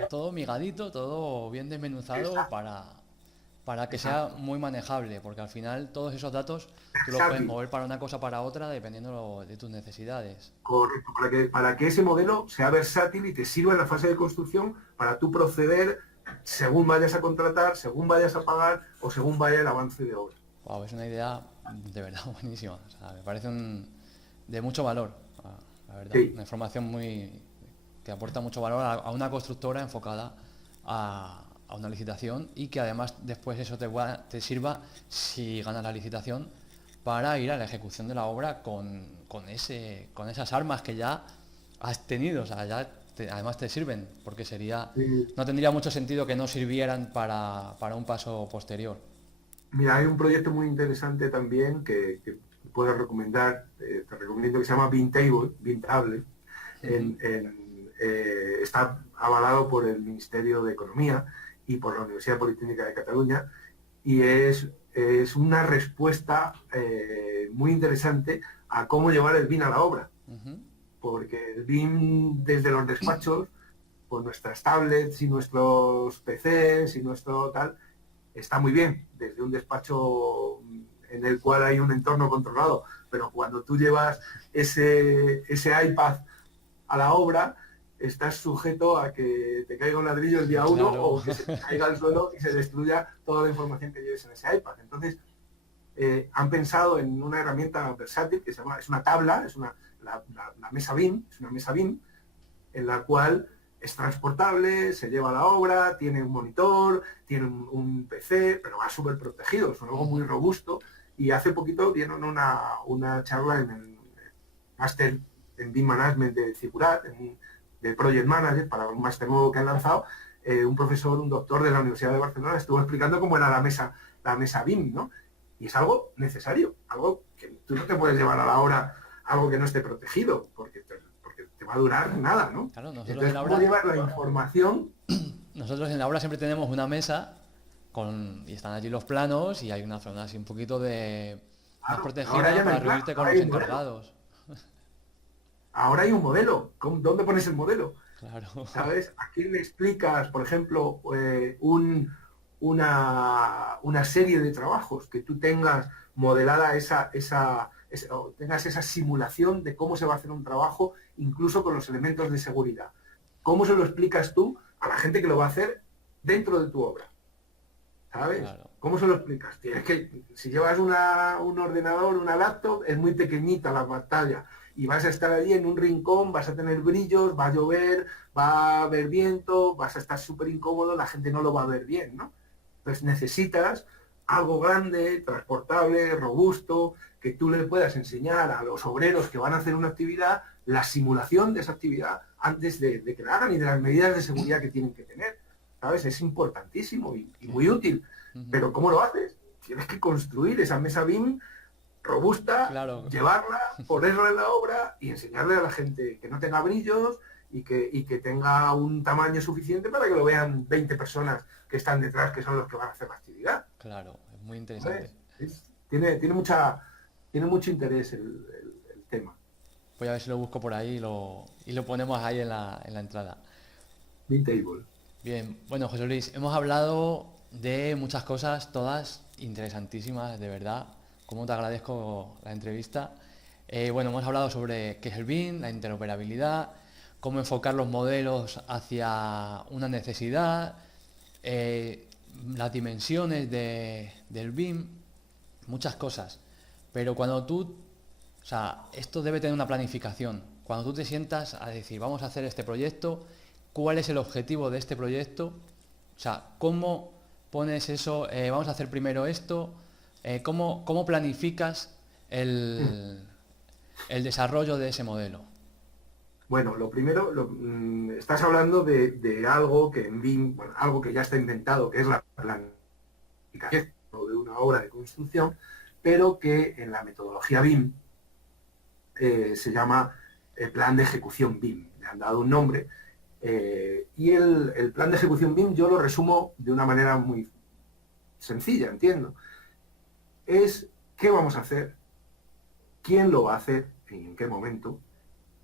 todo migadito, todo bien desmenuzado para para que sea muy manejable, porque al final todos esos datos tú los puedes Versátil. mover para una cosa o para otra dependiendo de tus necesidades. Correcto, para que ese modelo sea versátil y te sirva en la fase de construcción para tú proceder según vayas a contratar, según vayas a pagar o según vaya el avance de obra. Wow, es una idea de verdad buenísima. O sea, me parece de mucho valor, la verdad. Sí, Una información que aporta mucho valor a una constructora enfocada a una licitación y que además después eso te sirva, si ganas la licitación, para ir a la ejecución de la obra con esas armas que ya has tenido. O sea, además te sirven, porque sí. no tendría mucho sentido que no sirvieran para un paso posterior. Mira, hay un proyecto muy interesante también que puedo recomendar, te recomiendo, que se llama Bintable. Ujú. Está avalado por el Ministerio de Economía y por la Universidad Politécnica de Cataluña y es una respuesta muy interesante a cómo llevar el BIM a la obra, Ujú. porque el BIM desde los despachos, pues nuestras tablets y nuestros PCs y nuestro tal, está muy bien, desde un despacho en el cual hay un entorno controlado, pero cuando tú llevas ese iPad a la obra, estás sujeto a que te caiga un ladrillo el día uno Claro. o que se te caiga al suelo y se destruya toda la información que lleves en ese iPad. Entonces, han pensado en una herramienta versátil que es una tabla, la mesa BIM, es una mesa BIM en la cual es transportable, se lleva a la obra, tiene un monitor, tiene un PC, pero va súper protegido, es algo muy Ujú. robusto. Y hace poquito dieron una charla en el máster en BIM Management de Cicurat, de Project Manager, para un máster nuevo que han lanzado. Un profesor, un doctor de la Universidad de Barcelona, estuvo explicando cómo era la mesa BIM, ¿no? Y es algo necesario, algo que tú no te puedes llevar a la obra, algo que no esté protegido, porque te va a durar nada, ¿no? Claro, Entonces, ¿cómo llevar la información? nosotros en la obra siempre tenemos una mesa y están allí los planos y hay una zona así un poquito más Claro, ahora protegida ya no hay para plan, reunirte con ahora los hay un modelo. encargados. Ahora hay un modelo. ¿Dónde pones el modelo? Claro. ¿Sabes? ¿A quién le explicas, por ejemplo, una serie de trabajos que tú tengas modelada o tengas esa simulación de cómo se va a hacer un trabajo, incluso con los elementos de seguridad? ¿Cómo se lo explicas tú a la gente que lo va a hacer dentro de tu obra? ¿Sabes? Claro. ¿Cómo se lo explicas? Tienes que, si llevas un ordenador, una laptop, es muy pequeñita la pantalla y vas a estar allí en un rincón, vas a tener brillos, va a llover, va a haber viento, vas a estar súper incómodo, la gente no lo va a ver bien, ¿no? Entonces necesitas algo grande, transportable, robusto, que tú le puedas enseñar a los obreros que van a hacer una actividad la simulación de esa actividad antes de que la hagan y de las medidas de seguridad que tienen que tener. ¿Sabes? Es importantísimo y Sí. muy útil. Ujú. Pero ¿cómo lo haces? Tienes que construir esa mesa BIM robusta, Claro. llevarla, ponerla en la obra y enseñarle a la gente que no tenga brillos y que tenga un tamaño suficiente para que lo vean 20 personas que están detrás, que son los que van a hacer la actividad. Claro. Es muy interesante. ¿Sabes? Tiene mucho interés el tema. Voy a ver si lo busco por ahí y lo ponemos ahí en la entrada. B-Table. Bien, bueno, José Luis, hemos hablado de muchas cosas, todas interesantísimas, de verdad. Como te agradezco la entrevista. Bueno, hemos hablado sobre qué es el BIM, la interoperabilidad, cómo enfocar los modelos hacia una necesidad, eh, las dimensiones del BIM, muchas cosas. Pero o sea, esto debe tener una planificación. Cuando tú te sientas a decir, vamos a hacer este proyecto, ¿cuál es el objetivo de este proyecto? O sea, ¿cómo pones eso? Vamos a hacer primero esto. ¿Cómo planificas el desarrollo de ese modelo? Bueno, lo primero, estás hablando de algo que en BIM, bueno, algo que ya está inventado, que es la planificación de una obra de construcción, pero que en la metodología BIM se llama el plan de ejecución BIM. Le han dado un nombre. Y el plan de ejecución BIM yo lo resumo de una manera muy sencilla, entiendo. Es qué vamos a hacer, quién lo va a hacer, en qué momento,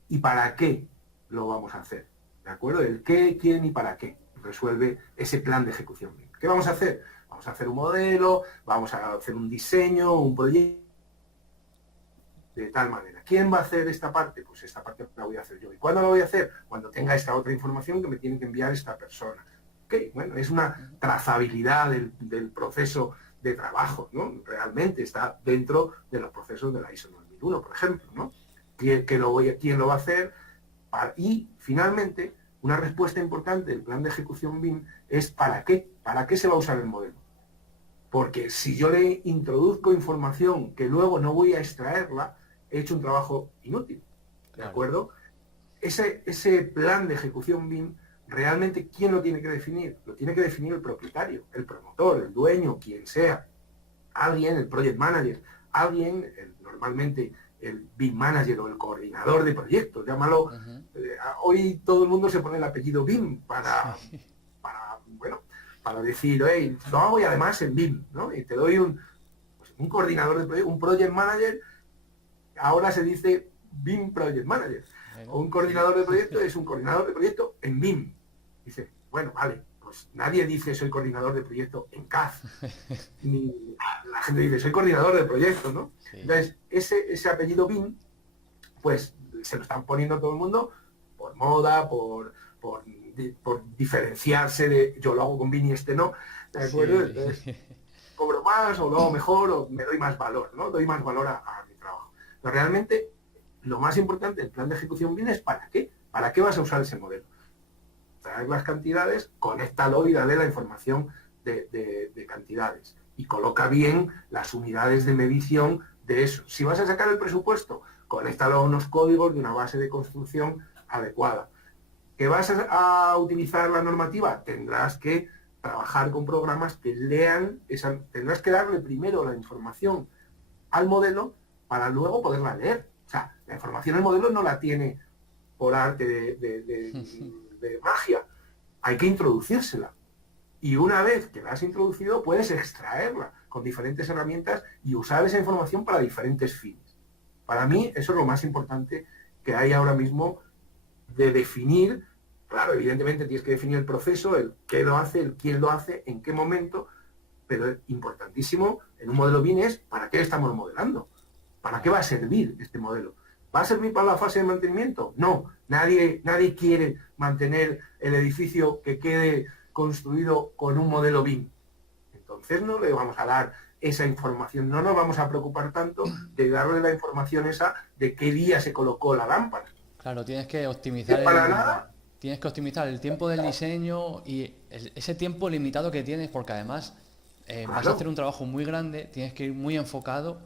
y para qué lo vamos a hacer. ¿De acuerdo? El qué, quién y para qué resuelve ese plan de ejecución BIM. ¿Qué vamos a hacer? Vamos a hacer un modelo, vamos a hacer un diseño, un proyecto, de tal manera. ¿Quién va a hacer esta parte? Pues esta parte la voy a hacer yo. ¿Y cuándo la voy a hacer? Cuando tenga esta otra información que me tiene que enviar esta persona. Ok, bueno, es una trazabilidad del proceso de trabajo, ¿no? Realmente está dentro de los procesos de la ISO 9001, por ejemplo, ¿no? ¿Quién lo va a hacer? Y, finalmente, una respuesta importante del plan de ejecución BIM es ¿para qué? ¿Para qué se va a usar el modelo? Porque si yo le introduzco información que luego no voy a extraerla, he hecho un trabajo inútil, ¿de acuerdo? Ese plan de ejecución BIM, realmente, ¿quién lo tiene que definir? Lo tiene que definir el propietario, el promotor, el dueño, quien sea. Alguien, el project manager, alguien, normalmente el BIM manager o el coordinador de proyectos, llámalo. Hoy todo el mundo se pone el apellido BIM para decir, hey, lo hago y además en BIM, ¿no? Y te doy un coordinador de proyectos, un project manager, ahora se dice BIM project manager. O un coordinador de proyecto es un coordinador de proyecto en BIM. Dice, bueno, vale, pues nadie dice soy coordinador de proyecto en CAD. Ni la gente dice soy coordinador de proyecto, ¿no? Sí. Entonces, ese apellido BIM, pues se lo están poniendo todo el mundo por moda, por diferenciarse de yo lo hago con BIM y este no, ¿de acuerdo? Sí. Entonces, cobro más o lo hago mejor o me doy más valor, ¿no? Doy más valor a mi trabajo. Pero realmente lo más importante del plan de ejecución BIM es ¿para qué? ¿Para qué vas a usar ese modelo? Traer las cantidades, conéctalo y dale la información de cantidades. Y coloca bien las unidades de medición de eso. Si vas a sacar el presupuesto, conéctalo a unos códigos de una base de construcción adecuada. ¿Que vas a utilizar la normativa? Tendrás que trabajar con programas que lean tendrás que darle primero la información al modelo para luego poderla leer. O sea, la información al modelo no la tiene por arte de magia. Hay que introducírsela. Y una vez que la has introducido, puedes extraerla con diferentes herramientas y usar esa información para diferentes fines. Para mí, eso es lo más importante que hay ahora mismo de definir. Claro, evidentemente tienes que definir el proceso, el qué lo hace, el quién lo hace, en qué momento, pero es importantísimo en un modelo BIM es ¿para qué estamos modelando? ¿Para qué va a servir este modelo? ¿Va a servir para la fase de mantenimiento? No, nadie quiere mantener el edificio que quede construido con un modelo BIM. Entonces no le vamos a dar esa información, no nos vamos a preocupar tanto de darle la información esa de qué día se colocó la lámpara. Claro, tienes que optimizar tienes que optimizar el tiempo del diseño y ese tiempo limitado que tienes, porque además vas a hacer un trabajo muy grande, tienes que ir muy enfocado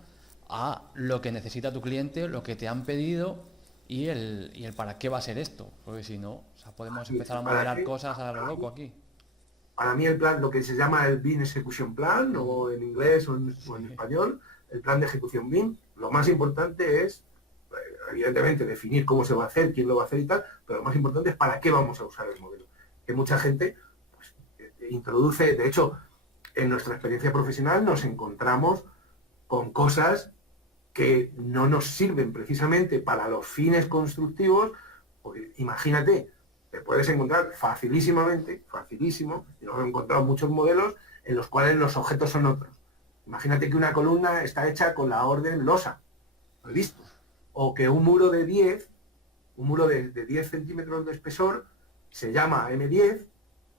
a lo que necesita tu cliente, lo que te han pedido y el para qué va a ser esto, porque si no, o sea, podemos empezar a modelar cosas a lo loco aquí. Para mí el plan, lo que se llama el BIM Execution Plan, o en inglés o en español, el plan de ejecución BIM, lo más importante es, evidentemente, definir cómo se va a hacer, quién lo va a hacer y tal, pero lo más importante es para qué vamos a usar el modelo. Que mucha gente pues, introduce, de hecho, en nuestra experiencia profesional nos encontramos con cosas que no nos sirven precisamente para los fines constructivos, porque imagínate, te puedes encontrar facilísimo, y nos hemos encontrado muchos modelos en los cuales los objetos son otros. Imagínate que una columna está hecha con la orden losa, listo. O que un muro de 10 centímetros de espesor se llama M10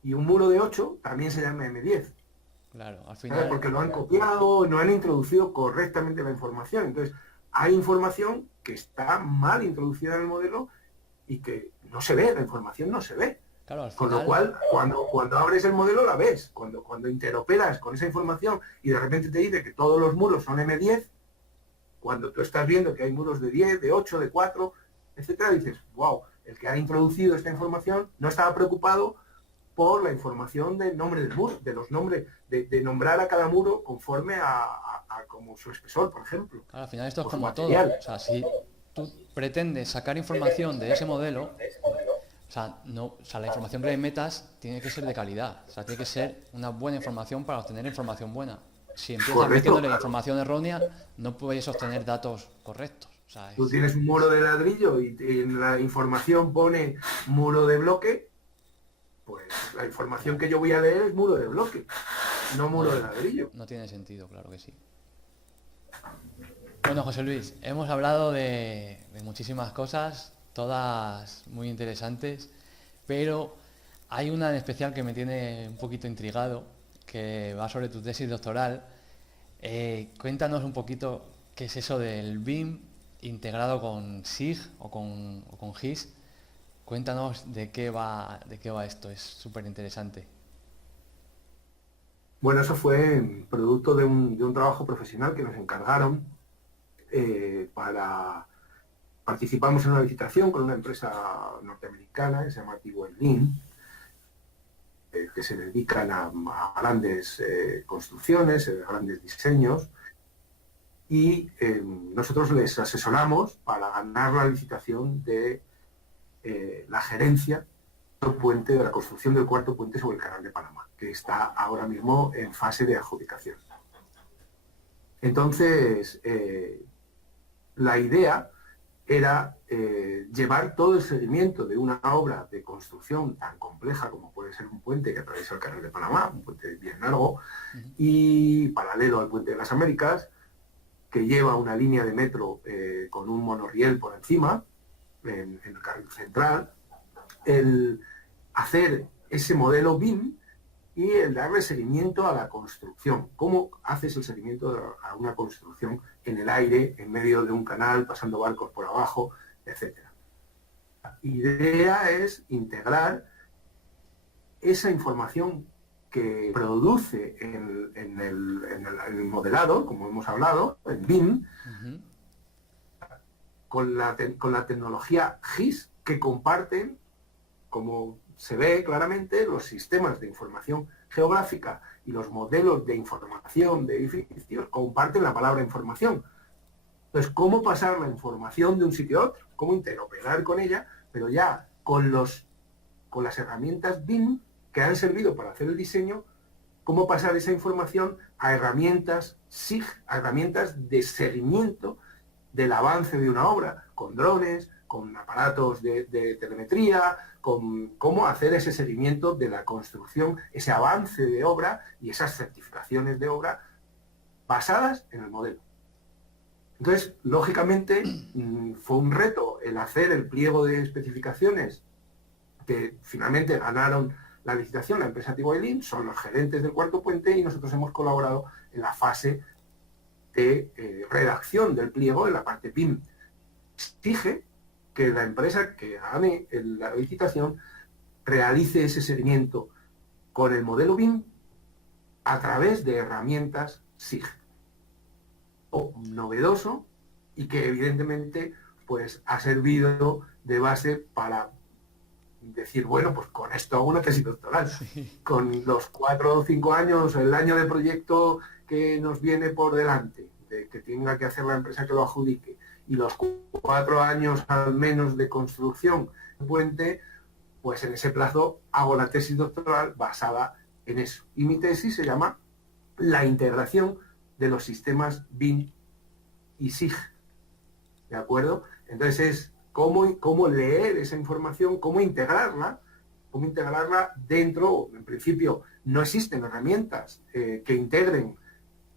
y un muro de 8 también se llama M10. Claro, al final... ¿Sabes? Porque lo han copiado, no han introducido correctamente la información. Entonces, hay información que está mal introducida en el modelo y que no se ve, la información no se ve. Claro, al final... Con lo cual, cuando abres el modelo la ves. Cuando interoperas con esa información y de repente te dice que todos los muros son M10, cuando tú estás viendo que hay muros de 10, de 8, de 4, etcétera, dices, wow, el que ha introducido esta información no estaba preocupado por la información del nombre del muro, de los nombres, de nombrar a cada muro conforme a como su espesor, por ejemplo. Claro, al final esto es como todo. O sea, si tú pretendes sacar información de ese modelo, la información que le metas tiene que ser de calidad. O sea, tiene que ser una buena información para obtener información buena. Si empiezas metiéndole información errónea, no puedes obtener datos correctos. O sea, tú tienes un muro de ladrillo y en la información pone muro de bloque, pues la información que yo voy a leer es muro de bloque, no muro de ladrillo. No tiene sentido, claro que sí. Bueno, José Luis, hemos hablado de muchísimas cosas, todas muy interesantes, pero hay una en especial que me tiene un poquito intrigado, que va sobre tu tesis doctoral. Cuéntanos un poquito qué es eso del BIM integrado con SIG o con GIS. Cuéntanos de qué va esto, es súper interesante. Bueno, eso fue producto de un trabajo profesional que nos encargaron para... Participamos en una licitación con una empresa norteamericana que se llama TYLin, que se dedican a grandes construcciones, grandes diseños, y nosotros les asesoramos para ganar la licitación de la gerencia del puente, de la construcción del cuarto puente sobre el Canal de Panamá, que está ahora mismo en fase de adjudicación. Entonces, la idea era llevar todo el seguimiento de una obra de construcción tan compleja como puede ser un puente que atraviesa el Canal de Panamá, un puente bien largo, y paralelo al Puente de las Américas, que lleva una línea de metro con un monorriel por encima, en el carril central, el hacer ese modelo BIM y el darle seguimiento a la construcción. ¿Cómo haces el seguimiento a una construcción en el aire, en medio de un canal, pasando barcos por abajo, etcétera? La idea es integrar esa información que produce en el modelado, como hemos hablado, en BIM, con la tecnología GIS que comparten, como se ve claramente, los sistemas de información geográfica y los modelos de información de edificios comparten la palabra información. Entonces, ¿cómo pasar la información de un sitio a otro? ¿Cómo interoperar con ella? Pero ya con las herramientas BIM que han servido para hacer el diseño, cómo pasar esa información a herramientas SIG, a herramientas de seguimiento del avance de una obra, con drones, con aparatos de telemetría, con cómo hacer ese seguimiento de la construcción, ese avance de obra y esas certificaciones de obra basadas en el modelo. Entonces, lógicamente, fue un reto el hacer el pliego de especificaciones que finalmente ganaron la licitación, la empresa TYLin, son los gerentes del cuarto puente y nosotros hemos colaborado en la fase de redacción del pliego en la parte BIM. Exige que la empresa que gane la licitación realice ese seguimiento con el modelo BIM a través de herramientas SIG. Novedoso y que evidentemente pues ha servido de base para decir, bueno, pues con esto hago una tesis doctoral. Sí. Con los 4 o 5 años, el año de proyecto que nos viene por delante, que tenga que hacer la empresa que lo adjudique, y los 4 años al menos de construcción del puente, pues en ese plazo hago la tesis doctoral basada en eso. Y mi tesis se llama La integración de los sistemas BIM y SIG. ¿De acuerdo? Entonces es cómo leer esa información, cómo integrarla dentro. En principio no existen herramientas que integren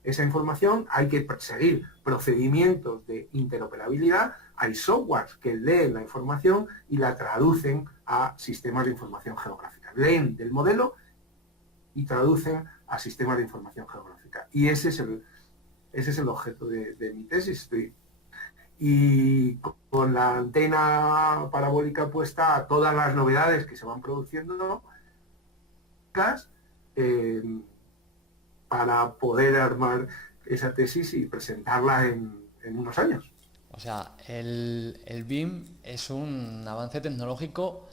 esa información, hay que seguir procedimientos de interoperabilidad, hay softwares que leen la información y la traducen a sistemas de información geográfica. Leen del modelo y traducen a sistemas de información geográfica. Y ese es el objeto de mi tesis. Y con la antena parabólica puesta a todas las novedades que se van produciendo, para poder armar esa tesis y presentarla en unos años. O sea, el BIM es un avance tecnológico,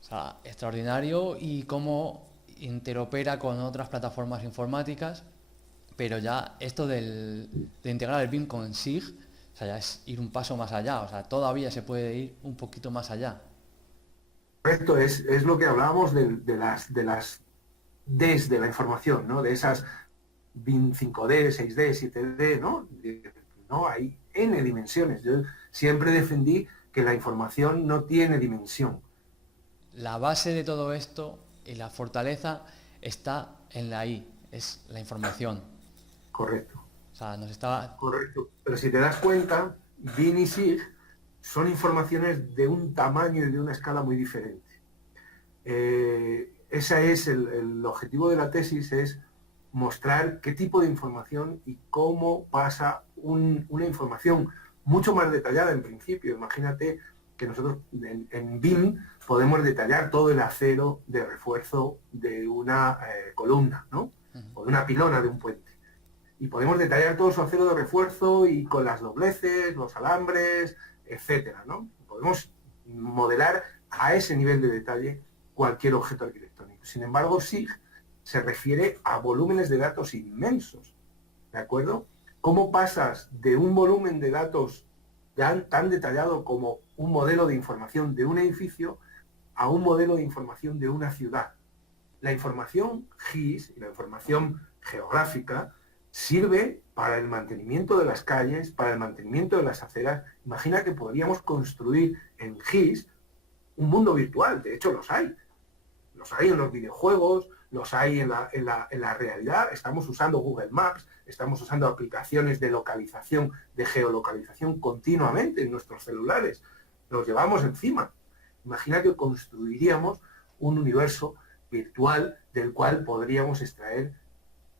o sea, extraordinario, y cómo interopera con otras plataformas informáticas, pero ya esto de integrar el BIM con SIG, o sea, ya es ir un paso más allá, o sea, todavía se puede ir un poquito más allá. Correcto, es lo que hablábamos de las Ds de la información, ¿no? De esas BIM 5D, 6D, 7D, ¿no? No, hay N dimensiones. Yo siempre defendí que la información no tiene dimensión. La base de todo esto y la fortaleza está en la I, es la información. Correcto. O sea, nos estaba... Correcto. Pero si te das cuenta, BIM y SIG son informaciones de un tamaño y de una escala muy diferente. Ese es el objetivo de la tesis, es mostrar qué tipo de información y cómo pasa una información mucho más detallada en principio. Imagínate que nosotros en BIM podemos detallar todo el acero de refuerzo de una columna, ¿no? O de una pilona de un puente. Y podemos detallar todo su acero de refuerzo y con las dobleces, los alambres, etcétera, ¿no? Podemos modelar a ese nivel de detalle cualquier objeto arquitectónico. Sin embargo, SIG se refiere a volúmenes de datos inmensos, ¿de acuerdo? ¿Cómo pasas de un volumen de datos tan detallado como un modelo de información de un edificio a un modelo de información de una ciudad? La información GIS y la información geográfica sirve para el mantenimiento de las calles, para el mantenimiento de las aceras. Imagina que podríamos construir en GIS un mundo virtual. De hecho, los hay. Los hay en los videojuegos, los hay en la realidad. Estamos usando Google Maps, estamos usando aplicaciones de localización, de geolocalización continuamente en nuestros celulares. Los llevamos encima. Imagina que construiríamos un universo virtual del cual podríamos extraer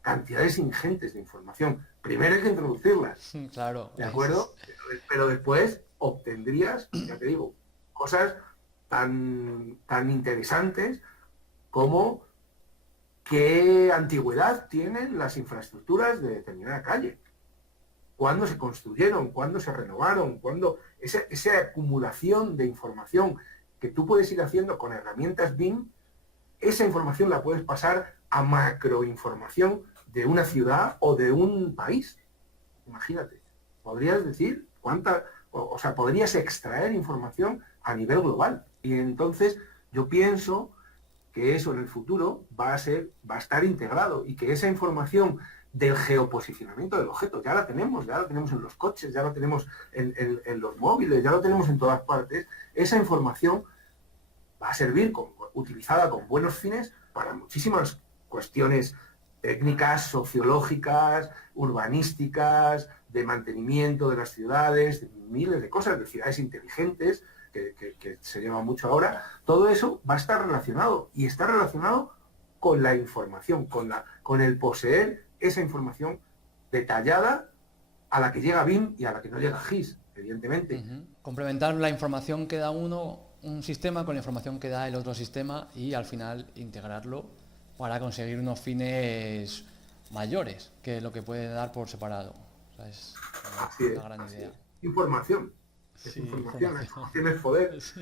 cantidades ingentes de información. Primero hay que introducirlas, claro, ¿de acuerdo? Pero después obtendrías, ya te digo, cosas tan interesantes como qué antigüedad tienen las infraestructuras de determinada calle, cuándo se construyeron, cuándo se renovaron, cuándo esa acumulación de información que tú puedes ir haciendo con herramientas BIM, esa información la puedes pasar a macroinformación de una ciudad o de un país. Imagínate, podrías decir podrías extraer información a nivel global. Y entonces yo pienso que eso en el futuro va a estar integrado y que esa información del geoposicionamiento del objeto ya la tenemos en los coches, ya la tenemos en los móviles, ya lo tenemos en todas partes. Esa información va a servir utilizada con buenos fines para muchísimas cuestiones técnicas, sociológicas, urbanísticas, de mantenimiento de las ciudades, de miles de cosas, de ciudades inteligentes, que se llama mucho ahora. Todo eso va a estar relacionado y está relacionado con la información, con el poseer esa información detallada a la que llega BIM y a la que no llega GIS, evidentemente. Complementar la información que da un sistema con la información que da el otro sistema y al final integrarlo para conseguir unos fines mayores que lo que puede dar por separado. O sea, es una gran idea. Información. Sí, información es poder. Sí.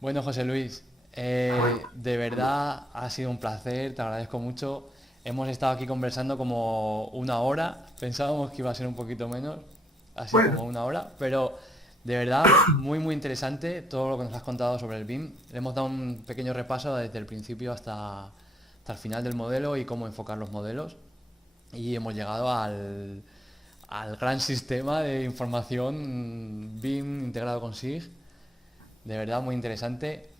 Bueno, José Luis, de verdad ha sido un placer, te agradezco mucho. Hemos estado aquí conversando como una hora, pensábamos que iba a ser un poquito menos, ha sido como una hora, pero de verdad muy interesante todo lo que nos has contado sobre el BIM. Le hemos dado un pequeño repaso desde el principio hasta el final del modelo y cómo enfocar los modelos, y hemos llegado al gran sistema de información BIM integrado con SIG. De verdad muy interesante.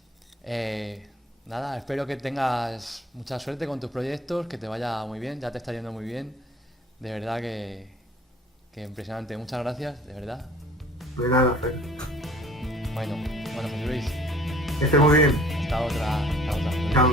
Nada, espero que tengas mucha suerte con tus proyectos, que te vaya muy bien, ya te está yendo muy bien. De verdad que impresionante. Muchas gracias, de verdad. De nada, Fer. Bueno, José Luis. Que esté muy bien. Hasta otra. Chao.